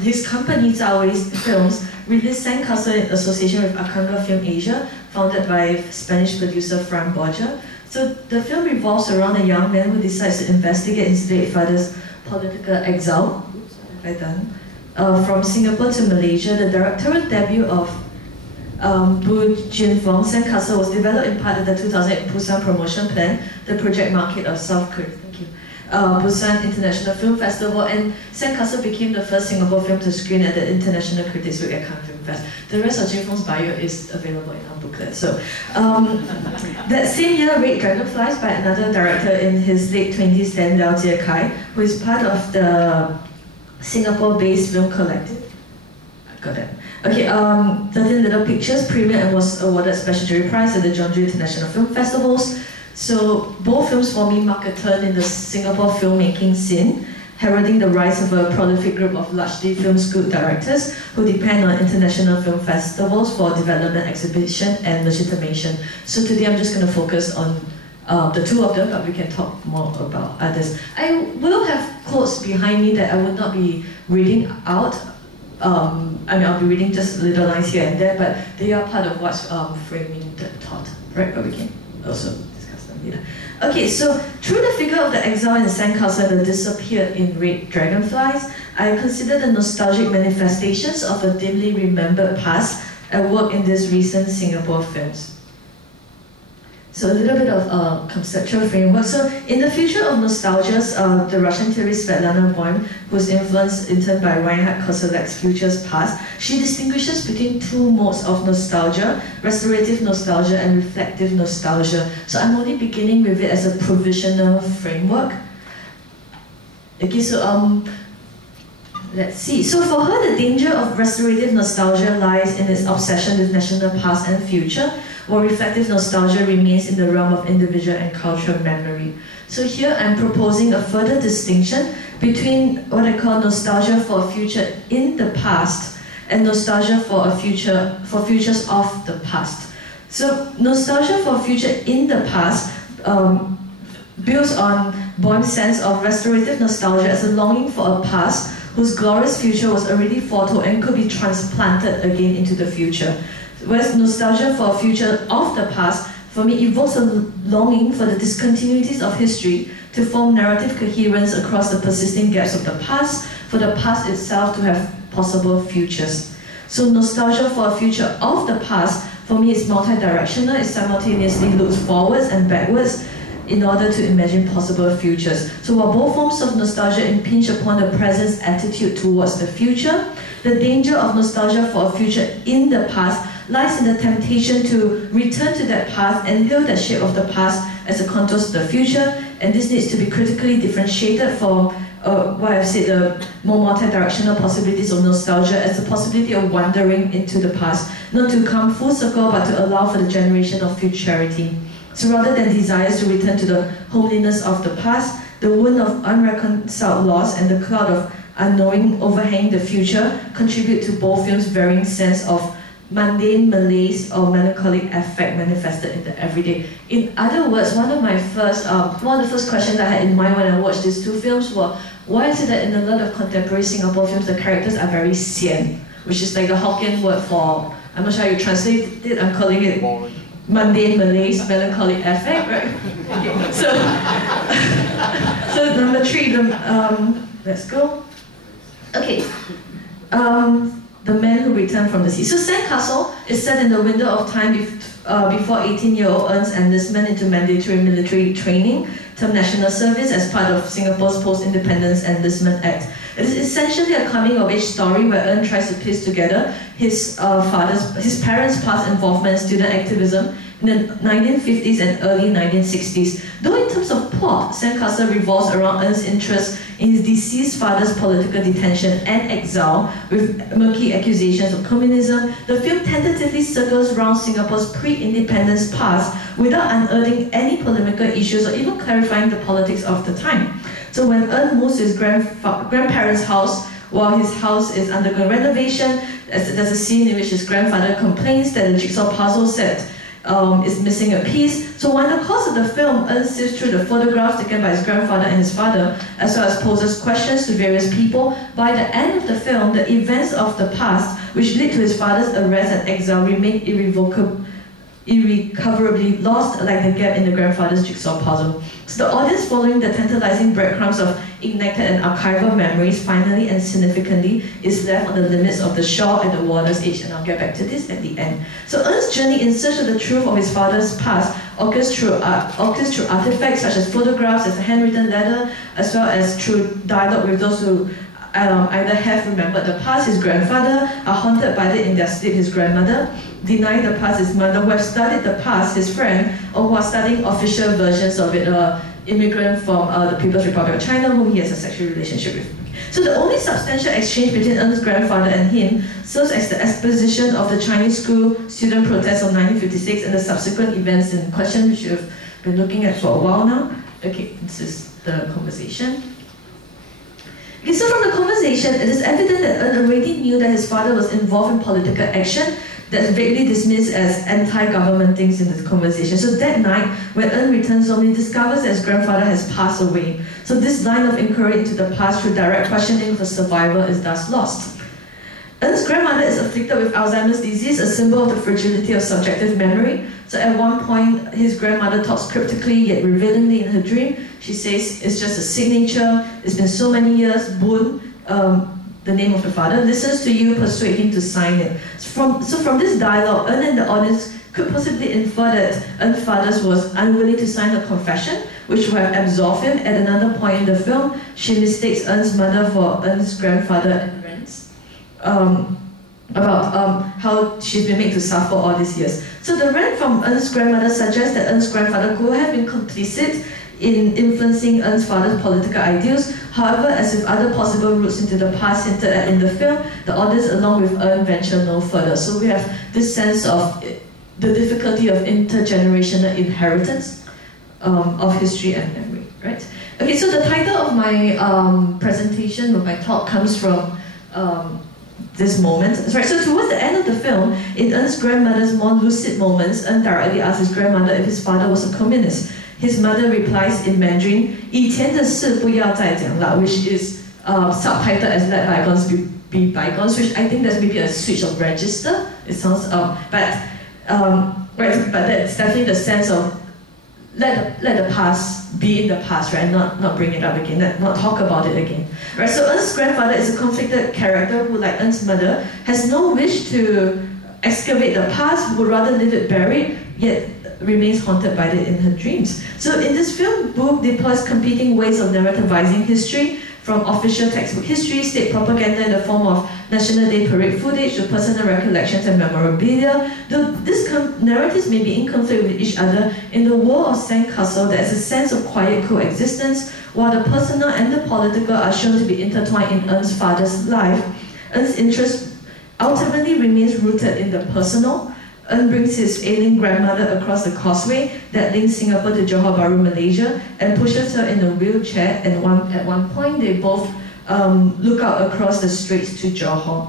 his company Zhao's Films released Sandcastle in association with Akanga Film Asia, founded by Spanish producer Fran Borja. So the film revolves around a young man who decides to investigate his late father's political exile, from Singapore to Malaysia. The directorial debut of Bu Junfeng, Sandcastle, was developed in part of the 2008 Busan promotion plan, the project market of South Korea. Thank you. Busan International Film Festival, and Sandcastle became the first Singapore film to screen at the International Critics Week at Cannes Film Fest. The rest of Jin Feng's bio is available in our booklet. So, that same year, Red Dragonflies by another director in his late 20s, then Liew who is part of the Singapore-based film collective. I got that. Okay, 13 Little Pictures premiered and was awarded a special jury prize at the Jeonju International Film Festivals. So both films for me mark a turn in the Singapore filmmaking scene, heralding the rise of a prolific group of largely film school directors who depend on international film festivals for development, exhibition, and legitimation. So today I'm just going to focus on the two of them, but we can talk more about others. I will have quotes behind me that I will not be reading out. I mean, I'll be reading just little lines here and there, but they are part of what's framing the thought, right? But we can also discuss them later. Okay, so through the figure of the exile in the sandcastle that disappeared in Red Dragonflies, I consider the nostalgic manifestations of a dimly remembered past at work in these recent Singapore films. So a little bit of conceptual framework. So in the future of nostalgias, the Russian theorist Svetlana Boym, whose influence interned by Reinhard Koselleck's Future's Past, she distinguishes between two modes of nostalgia, restorative nostalgia and reflective nostalgia. So I'm only beginning with it as a provisional framework. Okay, so let's see. So for her, the danger of restorative nostalgia lies in its obsession with national past and future, while reflective nostalgia remains in the realm of individual and cultural memory. So here I'm proposing a further distinction between what I call nostalgia for a future in the past and nostalgia for a future, for futures of the past. So nostalgia for a future in the past builds on Boym's sense of restorative nostalgia as a longing for a past whose glorious future was already foretold and could be transplanted again into the future. Whereas nostalgia for a future of the past, for me, evokes a longing for the discontinuities of history to form narrative coherence across the persisting gaps of the past, for the past itself to have possible futures. So nostalgia for a future of the past, for me, is multi-directional. It simultaneously looks forwards and backwards in order to imagine possible futures. So while both forms of nostalgia impinge upon the present's attitude towards the future, the danger of nostalgia for a future in the past lies in the temptation to return to that past and hail that shape of the past as the contours of the future, and this needs to be critically differentiated from what I've said, the more multi-directional possibilities of nostalgia as the possibility of wandering into the past, not to come full circle but to allow for the generation of futurity. So rather than desires to return to the homeliness of the past, the wound of unreconciled loss and the cloud of unknowing overhanging the future contribute to both films' varying sense of mundane malaise or melancholic affect manifested in the everyday. In other words, one of the first questions I had in mind when I watched these two films were, why is it that in a lot of contemporary Singapore films the characters are very sian, which is like the Hokkien word for, I'm not sure how you translate it, I'm calling it mundane malaise, melancholic affect, right? Okay, so, so number 3, let's go. Okay. The Man Who Returned from the Sea. So Sandcastle is set in the window of time before 18-year-old earns enlistment into mandatory military training, term national service as part of Singapore's Post-Independence Enlistment Act. It is essentially a coming-of-age story where Earn tries to piece together his parents' past involvement in student activism in the 1950s and early 1960s. Though in terms of plot, Sandcastle revolves around Earn's interest in his deceased father's political detention and exile with murky accusations of communism, the film tentatively circles around Singapore's pre-independence past without unearthing any polemical issues or even clarifying the politics of the time. So when Earn moves to his grandparents' house, while his house is undergoing renovation, there's a scene in which his grandfather complains that the jigsaw puzzle set is missing a piece. So while in the course of the film, Earn sifts through the photographs taken by his grandfather and his father, as well as poses questions to various people, by the end of the film, the events of the past, which lead to his father's arrest and exile, remain irrecoverably lost like the gap in the grandfather's jigsaw puzzle. So the audience, following the tantalizing breadcrumbs of ignited and archival memories, finally and significantly is left on the limits of the shore at the water's edge, and I'll get back to this at the end. So Earn's journey in search of the truth of his father's past occurs through artifacts such as photographs, as a handwritten letter, as well as through dialogue with those who either have remembered the past, his grandfather, are haunted by it in their sleep, his grandmother, denying the past, his mother, who have studied the past, his friend, or who are studying official versions of it, immigrant from the People's Republic of China, whom he has a sexual relationship with. So the only substantial exchange between En's grandfather and him serves as the exposition of the Chinese school student protests of 1956 and the subsequent events in question, which we've been looking at for a while now. Okay, this is the conversation. Okay, so from the conversation, it is evident that En already knew that his father was involved in political action that's vaguely dismissed as anti-government things in this conversation. So that night, when En returns home, he discovers that his grandfather has passed away. So this line of inquiry into the past through direct questioning for survival is thus lost. En's grandmother is afflicted with Alzheimer's disease, a symbol of the fragility of subjective memory. So at one point, his grandmother talks cryptically yet revealingly in her dream. She says, it's just a signature, it's been so many years, Boon, the name of the father, listens to you, persuade him to sign it. So from this dialogue, En and the audience could possibly infer that En's father was unwilling to sign a confession, which would have absolved him. At another point in the film, she mistakes En's mother for En's grandfather and Ren's, about how she's been made to suffer all these years. So the rant from En's grandmother suggests that En's grandfather could have been complicit in influencing En's father's political ideals. However, as with other possible routes into the past hinted at in the film, the audience along with En venture no further. So we have this sense of the difficulty of intergenerational inheritance of history and memory, right? Okay, so the title of my presentation, of my talk, comes from this moment. Right, so towards the end of the film, in En's grandmother's more lucid moments, En directly asks his grandmother if his father was a communist. His mother replies in Mandarin, 以前的事不要再讲了, which is subtitled as Let Bygones be Bygones, which I think there's maybe a switch of register. It sounds, right, but that's definitely the sense of let the past be in the past, right? Not bring it up again, not talk about it again. Right? So En's grandfather is a conflicted character who, like En's mother, has no wish to excavate the past, would rather leave it buried, yet remains haunted by it in her dreams. So in this film, Book deploys competing ways of narrativizing history, from official textbook history, state propaganda in the form of National Day parade footage, to personal recollections and memorabilia. Though these narratives may be in conflict with each other, in the world of Sandcastle there is a sense of quiet coexistence, while the personal and the political are shown to be intertwined in En's father's life. En's interest ultimately remains rooted in the personal. En brings his ailing grandmother across the causeway that links Singapore to Johor Bahru, Malaysia, and pushes her in a wheelchair, and at one point they both look out across the straits to Johor.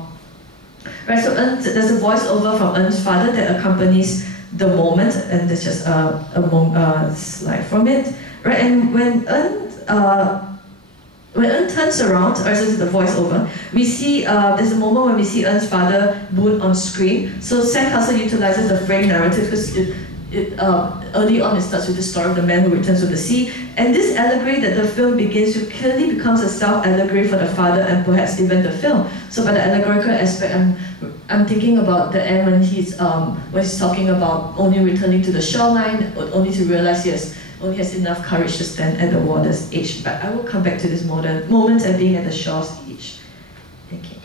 Right, so there's a voiceover from En's father that accompanies the moment, and there's just a slide from it. Right, and when En turns around, or this is the voiceover, we see, there's a moment when we see En's father, Boon, on screen. So Sandcastle utilizes the frame narrative because early on it starts with the story of the man who returns to the sea. And this allegory that the film begins with clearly becomes a self-allegory for the father and perhaps even the film. So by the allegorical aspect, I'm thinking about the end when he's talking about only returning to the shoreline, only to realize he only has enough courage to stand at the water's edge. But I will come back to this moment and being at the shore's edge. Okay.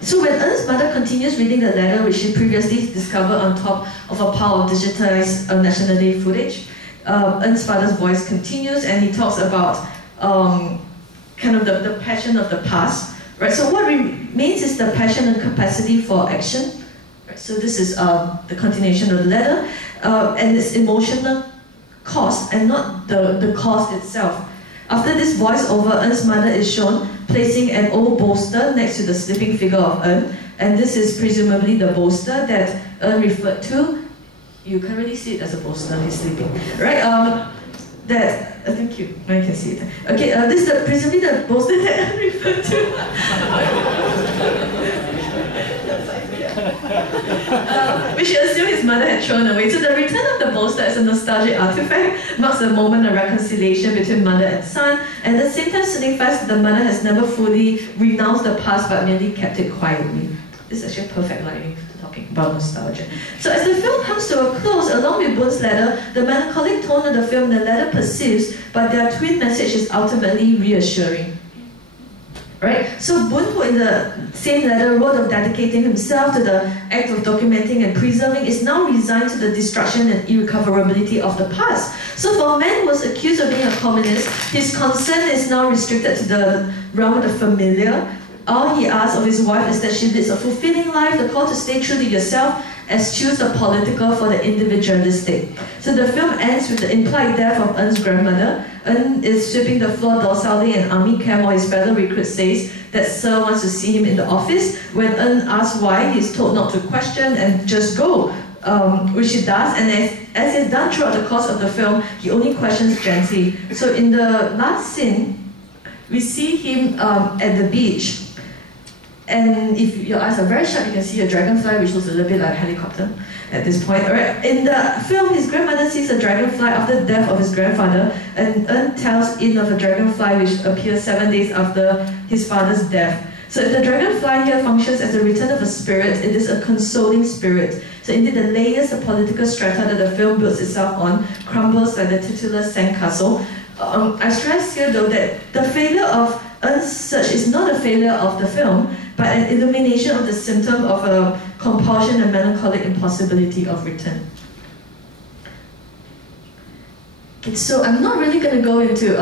So when En's mother continues reading the letter which she previously discovered on top of a pile of digitized National Day footage, En's father's voice continues and he talks about kind of the passion of the past. Right? So what remains is the passion and capacity for action. Right? So this is the continuation of the letter, and its emotional cost and not the cause itself. After this voiceover, En's mother is shown placing an old bolster next to the sleeping figure of En, and this is presumably the bolster that En referred to. You can't really see it as a bolster, he's sleeping. Right? Thank you, I can see it. Okay, this is presumably the bolster that En referred to. Which he assumed his mother had thrown away. So the return of the bolster as a nostalgic artifact marks a moment of reconciliation between mother and son, and at the same time signifies that the mother has never fully renounced the past but merely kept it quietly. This is actually perfect lighting for talking about nostalgia. So as the film comes to a close, along with Boon's letter, the melancholic tone of the film, the letter persists, but their twin message is ultimately reassuring. Right? So Boon, who in the same letter wrote of dedicating himself to the act of documenting and preserving, is now resigned to the destruction and irrecoverability of the past. So for a man who was accused of being a communist, his concern is now restricted to the realm of the familiar. All he asks of his wife is that she leads a fulfilling life, the call to stay true to yourself, eschews the political for the individualistic. So the film ends with the implied death of Eun's grandmother. Eun is sweeping the floor docilely in army camp while his fellow recruit says that Sir wants to see him in the office. When Eun asks why, he's told not to question and just go, which he does, and as is done throughout the course of the film, he only questions gently. So in the last scene, we see him at the beach. And if your eyes are very sharp, you can see a dragonfly, which looks a little bit like a helicopter at this point. Alright. In the film, his grandmother sees a dragonfly after the death of his grandfather, and Eun tells In of a dragonfly which appears 7 days after his father's death. So if the dragonfly here functions as a return of a spirit, it is a consoling spirit. So indeed the layers of political strata that the film builds itself on crumbles like the titular sandcastle. I stress here though that the failure of Eun's search is not a failure of the film, but an illumination of the symptom of a compulsion and melancholic impossibility of return. Okay, so I'm not really going to go into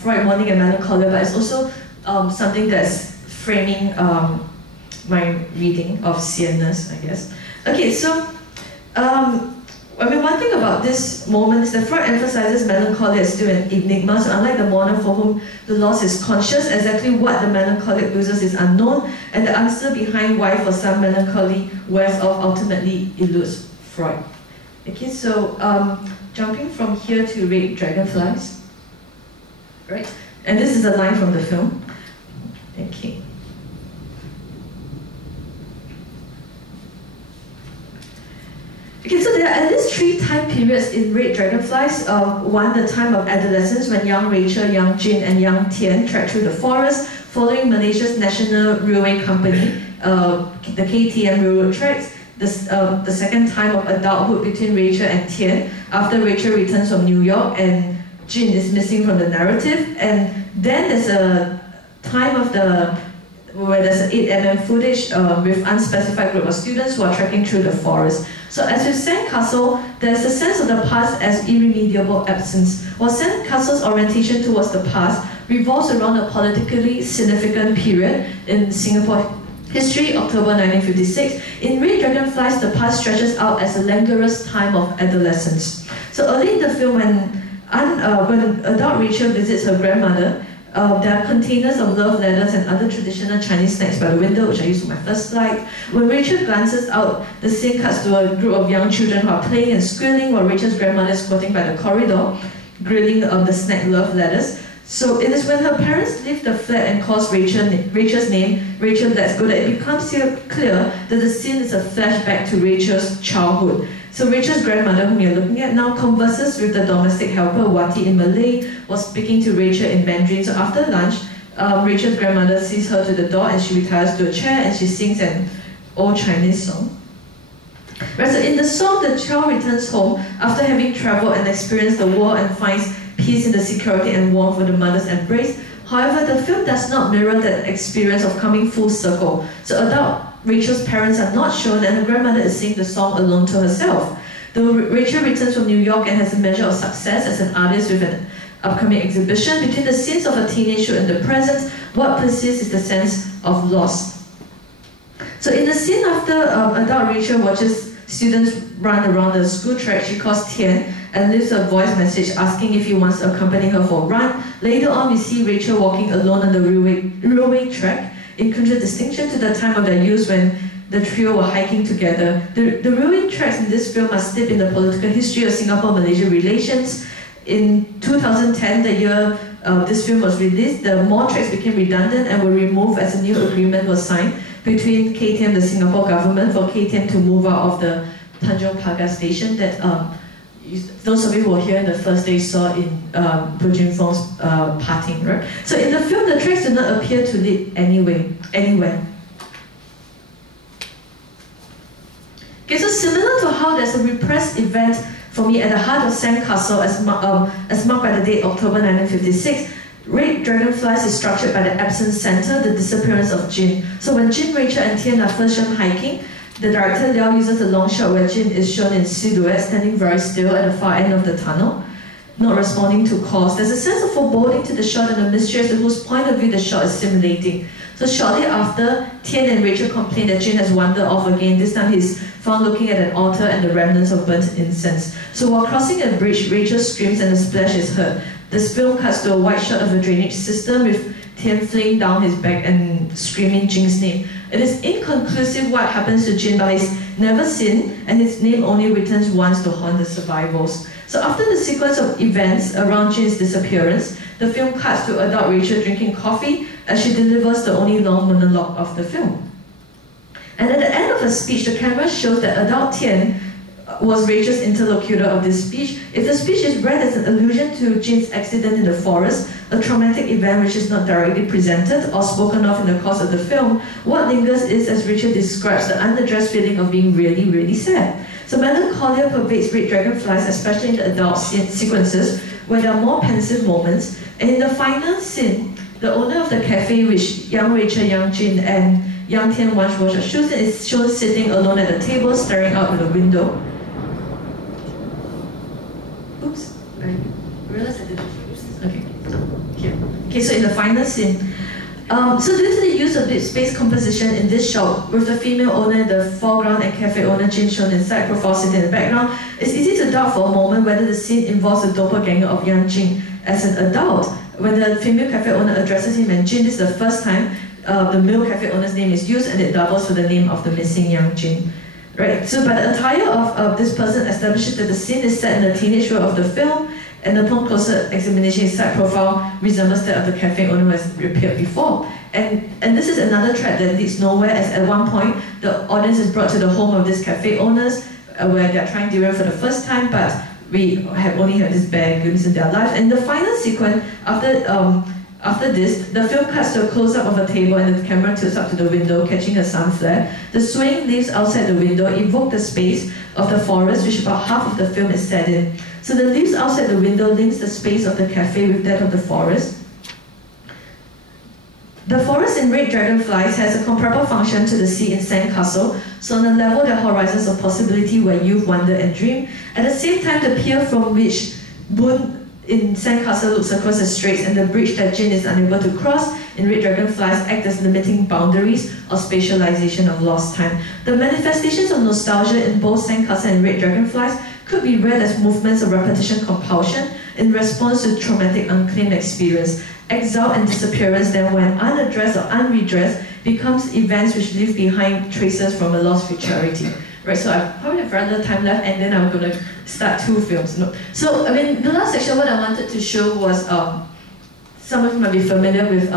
Freud, mourning and melancholia, but it's also something that's framing my reading of Viernes, I guess. Okay, so one thing about this moment is that Freud emphasizes melancholy as still an enigma. So unlike the mourner for whom the loss is conscious, exactly what the melancholic loses is unknown, and the answer behind why for some melancholy wears off ultimately eludes Freud. Okay, so jumping from here to Red Dragonflies, right? And this is a line from the film. Okay. Okay, so there are at least 3 time periods in Red Dragonflies. One, the time of adolescence, when young Rachel, young Jin, and young Tian trek through the forest, following Malaysia's National Railway Company, the KTM railroad tracks. The second time of adulthood between Rachel and Tian, after Rachel returns from New York and Jin is missing from the narrative. And then there's a time of where there's an 8mm footage with unspecified group of students who are trekking through the forest. So as with Sandcastle, there's a sense of the past as irremediable absence, while Sandcastle's orientation towards the past revolves around a politically significant period in Singapore history, October 1956. In Red Dragonflies, the past stretches out as a languorous time of adolescence. So early in the film, when adult Rachel visits her grandmother, there are containers of love letters and other traditional Chinese snacks by the window, which I used for my first slide. When Rachel glances out, the scene cuts to a group of young children who are playing and squealing while Rachel's grandmother is squatting by the corridor, grilling the snack love letters. So it is when her parents leave the flat and calls Rachel's name, Rachel lets go, that it becomes clear that the scene is a flashback to Rachel's childhood. So Rachel's grandmother, whom you're looking at now, converses with the domestic helper Wati in Malay, while speaking to Rachel in Mandarin. So after lunch, Rachel's grandmother sees her to the door and she retires to a chair and she sings an old Chinese song. Right, so in the song, the child returns home after having traveled and experienced the war and finds peace in the security and warmth of the mother's embrace. However, the film does not mirror that experience of coming full circle. So adult Rachel's parents are not shown and her grandmother is singing the song alone to herself. Though Rachel returns from New York and has a measure of success as an artist with an upcoming exhibition, between the scenes of her teenagehood and the present, what persists is the sense of loss. So in the scene after adult Rachel watches students run around the school track, she calls Tian and leaves a voice message asking if he wants to accompany her for a run. Later on, we see Rachel walking alone on the railway track, in contradistinction to the time of their youth when the trio were hiking together. The railway tracks in this film are steeped in the political history of Singapore-Malaysia relations. In 2010, the year this film was released, the more tracks became redundant and were removed as a new agreement was signed between KTM, the Singapore government, for KTM to move out of the Tanjong Pagar station that those of you who were here the first day saw in Bujin Fong's parting, right? So in the film, the tracks do not appear to lead anywhere. Okay, so similar to how there's a repressed event for me at the heart of Sandcastle as marked by the date October 1956, Red Dragonflies is structured by the absent center, the disappearance of Jin. So when Jin, Rachel, and Khiun are first shown hiking, the director Liew uses a long shot where Jin is shown in silhouette, standing very still at the far end of the tunnel, not responding to calls. There's a sense of foreboding to the shot and a mystery as to whose point of view the shot is simulating. So shortly after, Khiun and Rachel complain that Jin has wandered off again. This time he's found looking at an altar and the remnants of burnt incense. So while crossing a bridge, Rachel screams and a splash is heard. This film cuts to a wide shot of a drainage system with Khiun fleeing down his back and screaming Jin's name. It is inconclusive what happens to Jin, but he's never seen, and his name only returns once to haunt the survivors. So after the sequence of events around Jin's disappearance, the film cuts to adult Rachel drinking coffee as she delivers the only long monologue of the film. And at the end of her speech, the camera shows that adult Khiun was Rachel's interlocutor of this speech. If the speech is read as an allusion to Jin's accident in the forest, a traumatic event which is not directly presented or spoken of in the course of the film, what lingers is, as Rachel describes, the unaddressed feeling of being really, really sad. So melancholia pervades Red Dragonflies, especially in the adult sequences, where there are more pensive moments. And in the final scene, the owner of the cafe, which young Rachel, young Jin, and young Khiun once watched, is shown sitting alone at the table, staring out of the window. Oops, I realized I did it. Okay, here. Okay, so in the final scene, so due to the use of the space composition in this shot, with the female owner in the foreground and cafe owner Jin shown in side profile sitting in the background, it's easy to doubt for a moment whether the scene involves a doppelganger of young Jin as an adult. When the female cafe owner addresses him and Jin, this is the first time the male cafe owner's name is used, and it doubles for the name of the missing young Jin. Right, so but the attire of this person establishes that the scene is set in the teenage world of the film, and upon closer examination, his side profile resembles that of the cafe owner who has appeared before. And this is another thread that leads nowhere, as at one point, the audience is brought to the home of this cafe owners, where they are trying durian for the first time, but we have only had this bare glimpse in their lives. And the final sequence, after this, the film cuts to a close-up of a table and the camera tilts up to the window, catching a sun flare. The swaying leaves outside the window evoke the space of the forest, which about half of the film is set in. So the leaves outside the window links the space of the cafe with that of the forest. The forest in Red Dragonflies has a comparable function to the sea in Sandcastle, so on a level there are horizons of possibility where youth wonder and dream. At the same time, the pier from which Boone in Sandcastle looks across the straits, and the bridge that Jin is unable to cross in Red Dragonflies act as limiting boundaries or spatialization of lost time. The manifestations of nostalgia in both Sandcastle and Red Dragonflies could be read as movements of repetition compulsion in response to traumatic unclaimed experience. Exile and disappearance then, when unaddressed or unredressed, becomes events which leave behind traces from a lost futurity. Right, so I probably have very little time left, and then I'm going to start two films. No. So, I mean, the last section, what I wanted to show was, some of you might be familiar with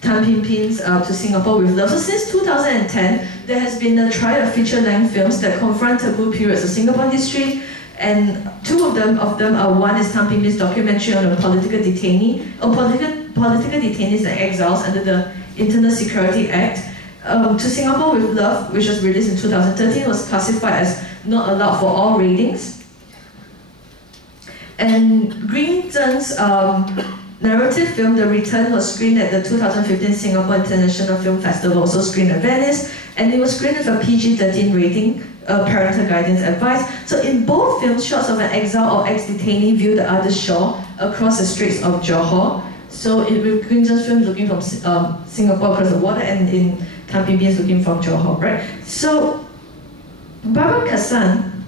Tan Pin Pin's To Singapore with Love. So since 2010, there has been a triad of feature-length films that confront taboo periods of Singapore history, and two of them are, one is Tan Pin Pin's documentary on a political detainees and exiles under the Internal Security Act. To Singapore with Love, which was released in 2013, was classified as not allowed for all ratings. And Green Zheng's narrative film, The Return, was screened at the 2015 Singapore International Film Festival, also screened at Viernes, and it was screened with a PG-13 rating, parental guidance advice. So in both films, shots of an exile or ex-detainee view the other shore across the Straits of Johor. So with Green Zheng's film looking from Singapore across the water, and in Tan Pin Pin's looking from Johor, right? So Barbara Kassan,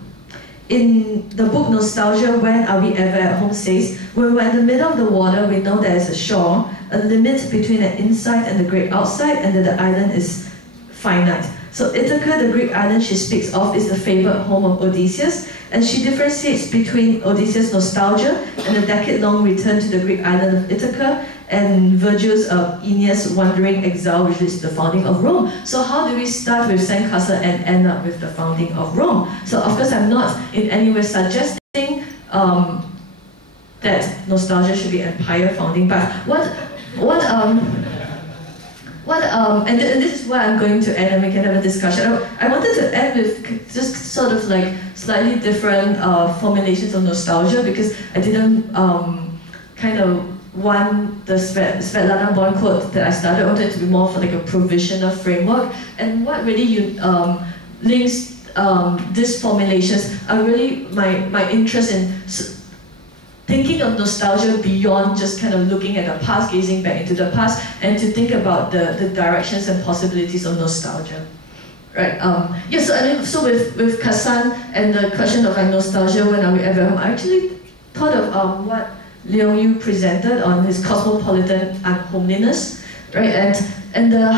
in the book Nostalgia, When Are We Ever at Home, says, when we're in the middle of the water, we know there is a shore, a limit between an inside and the great outside, and that the island is finite. So Ithaca, the Greek island she speaks of, is the favored home of Odysseus, and she differentiates between Odysseus' nostalgia and the decade-long return to the Greek island of Ithaca, and Virgil's Aeneas' wandering exile, which is the founding of Rome. So how do we start with Sandcastle and end up with the founding of Rome? So of course I'm not in any way suggesting that nostalgia should be empire founding, but and this is why I'm going to end and we can have a discussion. I wanted to end with just sort of like slightly different formulations of nostalgia, because I didn't kind of want the Svetlana Born quote that I started. I wanted it to be more of like a provisional framework. And what really links these formulations are really my interest in thinking of nostalgia beyond just kind of looking at the past, gazing back into the past, and to think about the directions and possibilities of nostalgia. Right? So with Kassan and the question of like nostalgia, when are we ever home, I actually thought of what Liew presented on his cosmopolitan homeliness, right? And the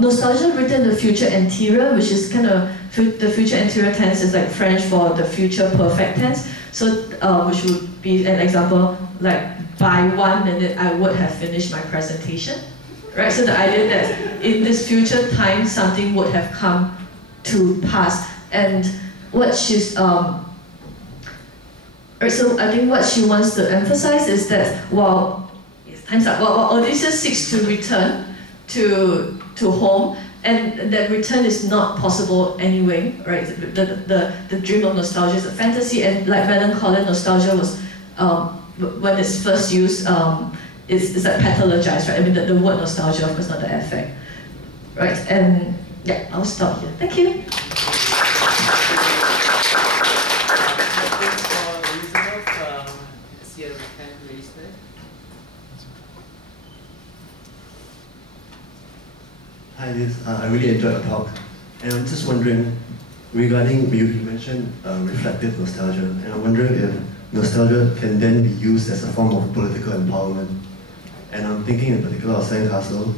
nostalgia written in the future anterior, which is kind of the future anterior tense is like French for the future perfect tense. So which would be an example like, by 1 minute I would have finished my presentation, right? So the idea that in this future time something would have come to pass, and what she's so I think what she wants to emphasize is that while Odysseus seeks to return to home, and that return is not possible anyway, right? The dream of nostalgia is a fantasy, and like melancholy nostalgia was, when it's first used, is like pathologized, right? I mean, the word nostalgia, of course, not the affect, right? And yeah, I'll stop here. Thank you. Hi, I really enjoyed the talk, and I'm just wondering, regarding, you mentioned reflective nostalgia, and I'm wondering if nostalgia can then be used as a form of political empowerment. And I'm thinking in particular of Sandcastle,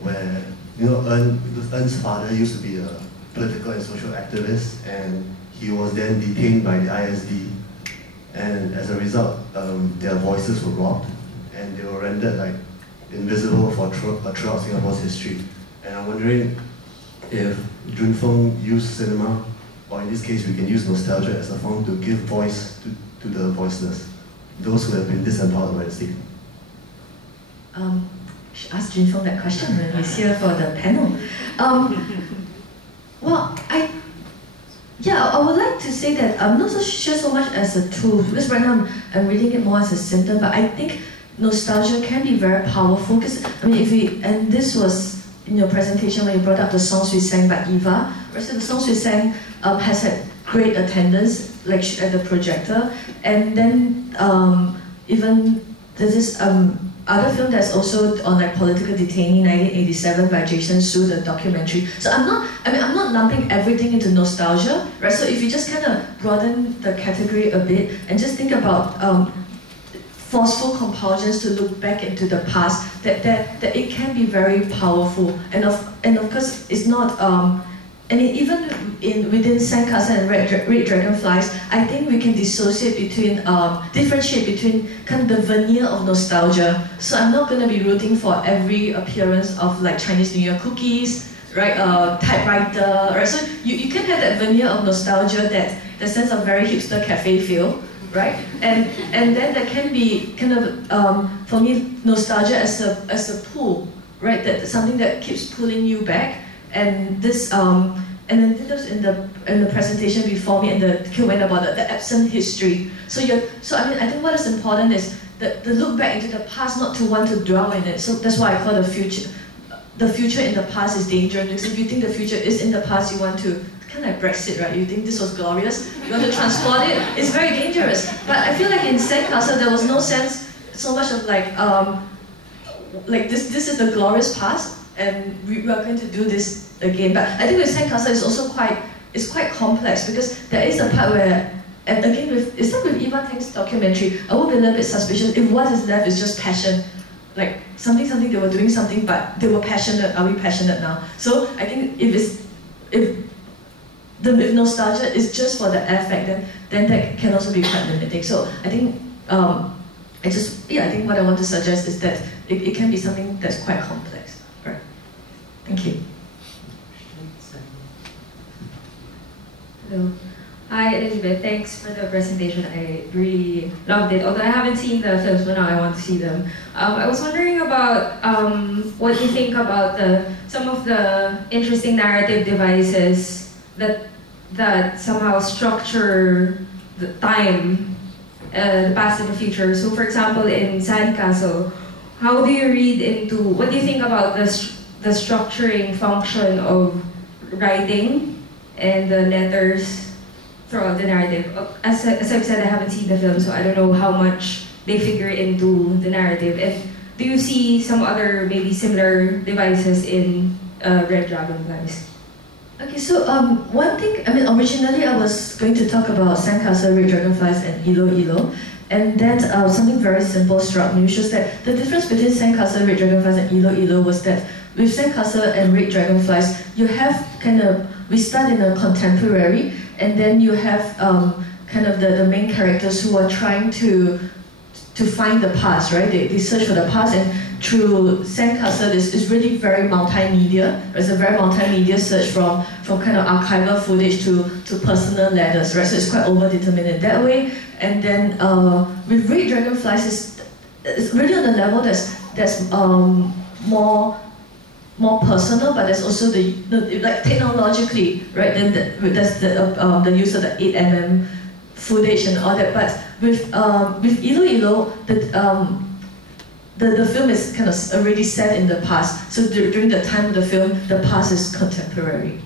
where, you know, Eun's father used to be a political and social activist, and he was then detained by the ISD, and as a result, their voices were robbed, and they were rendered like invisible throughout Singapore's history. And I'm wondering if Junfeng used cinema, or in this case we can use nostalgia as a form to give voice to the voiceless, those who have been disempowered by the state. Should ask Junfeng that question when he's here for the panel. Well, I would like to say that I'm not so sure so much as a tool, because right now I'm reading it more as a symptom, but I think nostalgia can be very powerful, because, I mean, and this was in your presentation when you brought up the songs we sang by Eva. So the songs we sang has had great attendance, like at the projector, and then even there's this other film that's also on like political detainee, 1987 by Jason Su, the documentary. So I'm not lumping everything into nostalgia, right? So if you just kind of broaden the category a bit and just think about forceful compulsions to look back into the past, that it can be very powerful, and of course it's not. And even within Sandcastle and Red Dragonflies, I think we can dissociate between, differentiate between kind of the veneer of nostalgia. So I'm not going to be rooting for every appearance of like Chinese New Year cookies, right? Typewriter, right? So you can have that veneer of nostalgia, that sense of very hipster cafe feel, right? And then there can be kind of, for me, nostalgia as a pull, right? That something that keeps pulling you back. And this, and then this in the presentation before me, and the Khiun about the absent history. So I mean, I think what is important is the look back into the past, not to want to dwell in it. So that's why I call the future in the past is dangerous, because if you think the future is in the past, you want to, kind of like Brexit, right? You think this was glorious, you want to transport it, it's very dangerous. But I feel like in Sandcastle, there was no sense so much of like this is the glorious past, and we are going to do this again. But I think with Sandcastle, it's also quite complex, because there is a part where, and again, with Eva Tang's documentary, I would be a little bit suspicious if what is left is just passion. Like something they were doing something, but they were passionate. Are we passionate now? So I think if nostalgia is just for the affect, then that can also be quite limiting. So I think I think what I want to suggest is that it can be something that's quite complex. Right. Thank you. Hello. Hi Elizabeth, thanks for the presentation. I really loved it. Although I haven't seen the films, but now I want to see them. I was wondering about what you think about some of the interesting narrative devices that somehow structure the time, the past and the future. So for example, in Sandcastle, how do you read into, what do you think about the structuring function of writing and the letters throughout the narrative? As I've said, I haven't seen the film, so I don't know how much they figure into the narrative. And do you see some other maybe similar devices in Red Dragonflies? Okay, so one thing, I mean, originally I was going to talk about Sandcastle, Red Dragonflies, and Ilo. And then something very simple struck me, which was that the difference between Sandcastle, Red Dragonflies, and Ilo was that with Sandcastle and Red Dragonflies, you have we start in a contemporary, and then you have kind of the main characters who are trying to find the past, right? They search for the past, and through Sandcastle, it's really very multimedia. It's a very multimedia search from kind of archival footage to personal letters, right? So it's quite overdetermined in that way. And then with Red Dragonflies, it's really on the level that's more personal, but there's also like technologically, right? Then there's the use of the 8mm footage and all that. But with Ilo, the film is kind of already set in the past. So during the time of the film, the past is contemporary,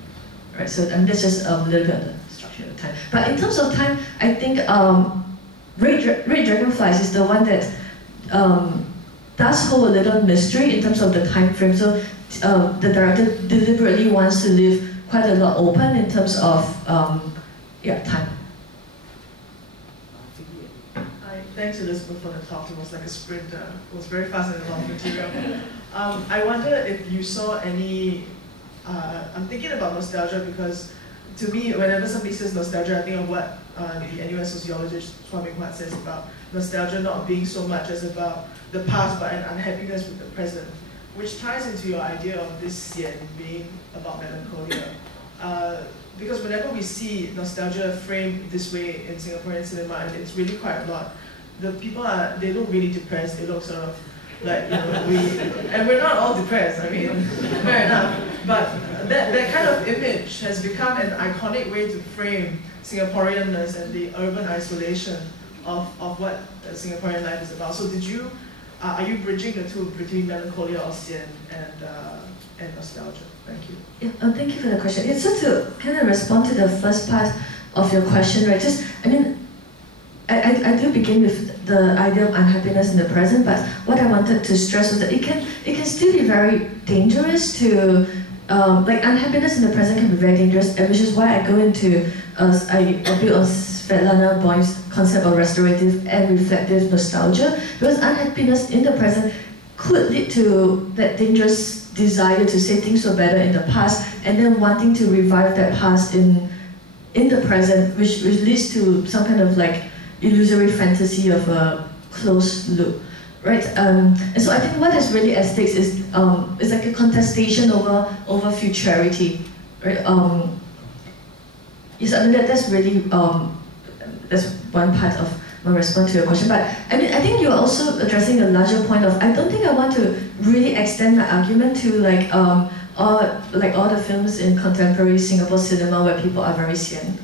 right? So that's just a little bit of the structure of time. But in terms of time, I think Red Dragonflies is the one that does hold a little mystery in terms of the time frame. So the director deliberately wants to leave quite a lot open in terms of time. Thanks Elizabeth for the talk. It was like a sprint. It was very fast and a lot of material. I wonder if you saw any, I'm thinking about nostalgia because to me, whenever somebody says nostalgia, I think of what the NUS sociologist Swami Huat says about nostalgia not being so much as about the past but an unhappiness with the present, which ties into your idea of this Xian being about melancholia. Because whenever we see nostalgia framed this way in Singaporean cinema, and it's really quite a lot, the people they look really depressed. They look sort of like, and we're not all depressed, I mean, fair enough. But that kind of image has become an iconic way to frame Singaporeanness and the urban isolation of what Singaporean life is about. So are you bridging the two between melancholia or Xian and nostalgia? Thank you. Yeah, thank you for the question. It's so to kind of respond to the first part of your question, right? I do begin with the idea of unhappiness in the present, but what I wanted to stress was that it can still be very dangerous to, like unhappiness in the present can be very dangerous, which is why I go into, I build on Svetlana Boym's concept of restorative and reflective nostalgia, because unhappiness in the present could lead to that dangerous desire to say things were better in the past, and then wanting to revive that past in the present, which leads to some kind of like illusory fantasy of a closed loop, right? And so I think what is really at stake is like a contestation over futurity, right? Yes, I mean that's really that's one part of my response to your question. But I mean, I think you're also addressing a larger point of, I don't think I want to really extend my argument to like all the films in contemporary Singapore cinema where people are very Xian.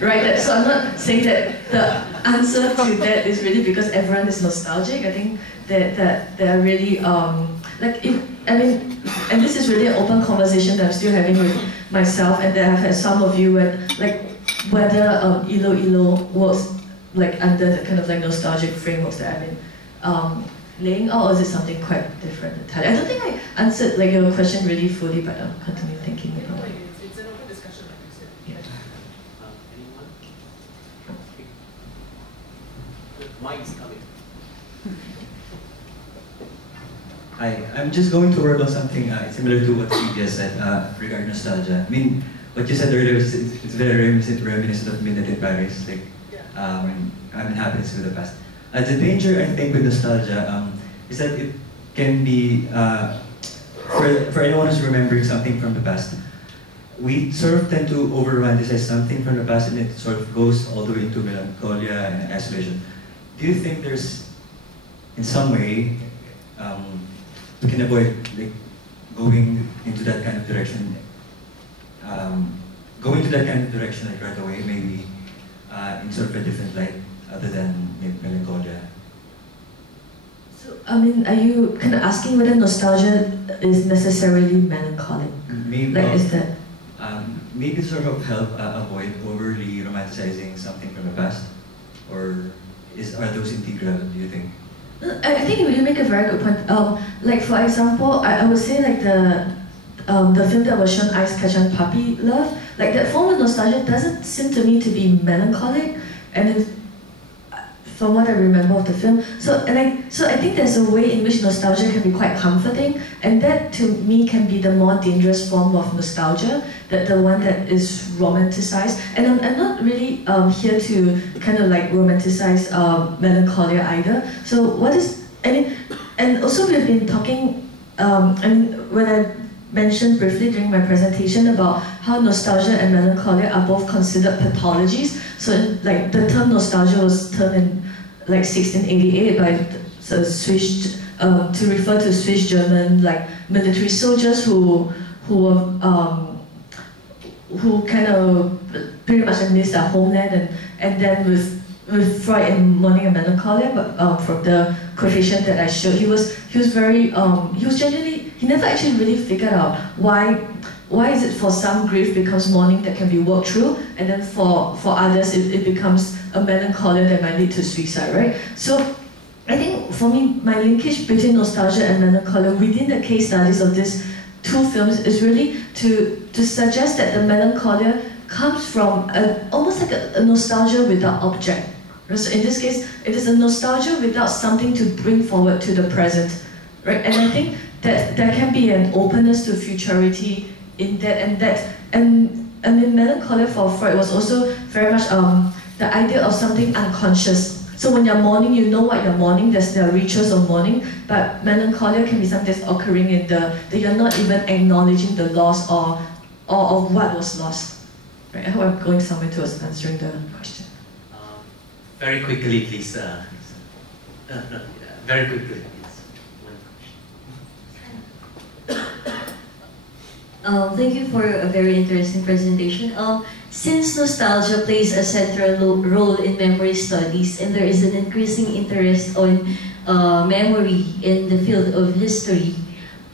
Right, so I'm not saying that the answer to that is really because everyone is nostalgic. I think that they're really and this is really an open conversation that I'm still having with myself, and that I've had some of you whether Ilo works like under the kind of like nostalgic frameworks that I've been laying out, or is it something quite different entirely? I don't think I answered like your question really fully, but I'll continue thinking about it. It's an open discussion, like you said. Yeah. Mike's coming. Hi, I'm just going to work on something similar to what you just said regarding nostalgia. I mean, what you said earlier is it's very reminiscent of Midnight in Paris, like unhappiness with the past. The danger, I think, with nostalgia is that it can be, for anyone who's remembering something from the past, we sort of tend to over-romanticize something from the past, and it sort of goes all the way into melancholia and isolation. Do you think there's, in some way, we can avoid like going into that kind of direction, like right away, maybe in sort of a different light, other than melancholia? So, I mean, are you kind of asking whether nostalgia is necessarily melancholic? Maybe, like, is that? Maybe sort of help avoid overly romanticizing something from the past, or are those integral, do you think? I think you make a very good point. Like for example, I would say like the film that was shown, Ice Kacang Puppy Love, like that form of nostalgia doesn't seem to me to be melancholic, and then, from what I remember of the film. So I think there's a way in which nostalgia can be quite comforting, and that to me can be the more dangerous form of nostalgia, that the one that is romanticized. And I'm not really here to kind of like romanticize melancholia either. So what is, I mean, and also we've been talking, I mean, when I mentioned briefly during my presentation about how nostalgia and melancholia are both considered pathologies. So like the term nostalgia was termed in like 1688 by Swiss, to refer to Swiss German like military soldiers who kind of pretty much missed their homeland, and then with Freud in Mourning and Melancholia, but from the quotation that I showed, he was very he was genuinely, he never actually really figured out why is it for some grief becomes mourning that can be worked through, and then for others it becomes a melancholia that might lead to suicide, right? So I think for me, my linkage between nostalgia and melancholia within the case studies of these two films is really to suggest that the melancholia comes from almost like a nostalgia without object. So in this case, it is a nostalgia without something to bring forward to the present, right? And I think that there can be an openness to futurity in that, and I mean, melancholia for Freud was also very much the idea of something unconscious. So when you're mourning, you know what you're mourning, there's the rituals of mourning, but melancholia can be something that's occurring in that you're not even acknowledging the loss or what was lost. Right? I hope I'm going somewhere towards answering the question. Very quickly, please. Very quickly, please. Thank you for a very interesting presentation. Since nostalgia plays a central role in memory studies, and there is an increasing interest on memory in the field of history,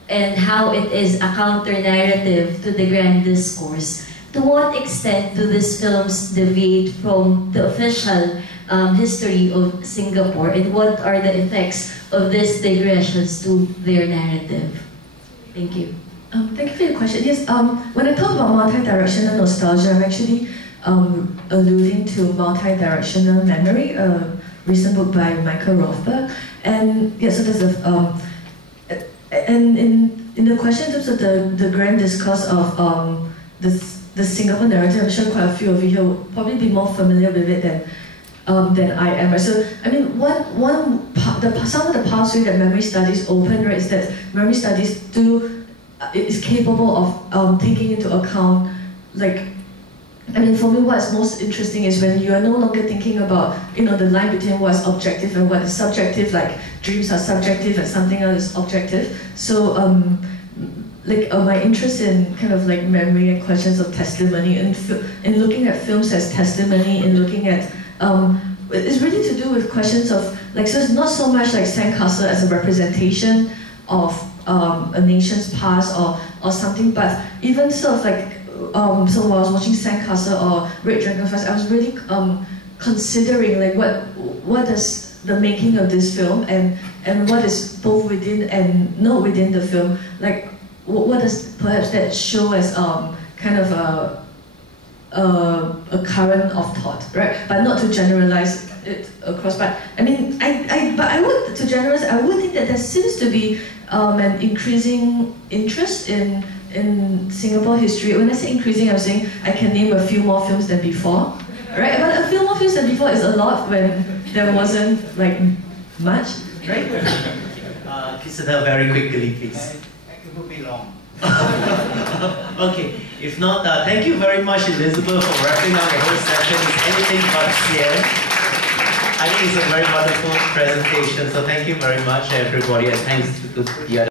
and how it is a counter-narrative to the grand discourse, to what extent do these films deviate from the official history of Singapore, and what are the effects of these digressions to their narrative? Thank you. Thank you for your question. Yes, when I talk about multi-directional nostalgia, I'm actually alluding to multi-directional memory, a recent book by Michael Rothberg. And yeah, so there's a, and in the question in terms of the grand discourse of the Singapore narrative, I'm sure quite a few of you here will probably be more familiar with it than I am. So, I mean, some of the pathways that memory studies open, right, is that memory studies is capable of taking into account, like, I mean, for me, what's most interesting is when you are no longer thinking about, you know, the line between what's objective and what is subjective, like dreams are subjective and something else is objective. So, my interest in kind of like memory and questions of testimony, and in looking at films as testimony, and looking at, it's really to do with questions of, like, so it's not so much like Sandcastle as a representation of a nation's past or something, but even sort of like, so while I was watching Sandcastle or Red Dragonflies, I was really considering like what does the making of this film and what is both within and not within the film, like what does perhaps that show as kind of a current of thought, right? But not to generalize it across. But I mean, I would, to generalize, I would think that there seems to be an increasing interest in Singapore history. When I say increasing, I'm saying I can name a few more films than before, right? But a few more films than before is a lot when there wasn't like much, right? Kissada, very quickly, please. It would be long. Okay. If not, thank you very much, Elizabeth, for wrapping up the whole session. It's anything but Khiun. I think it's a very wonderful presentation, so thank you very much, everybody, and thanks to the other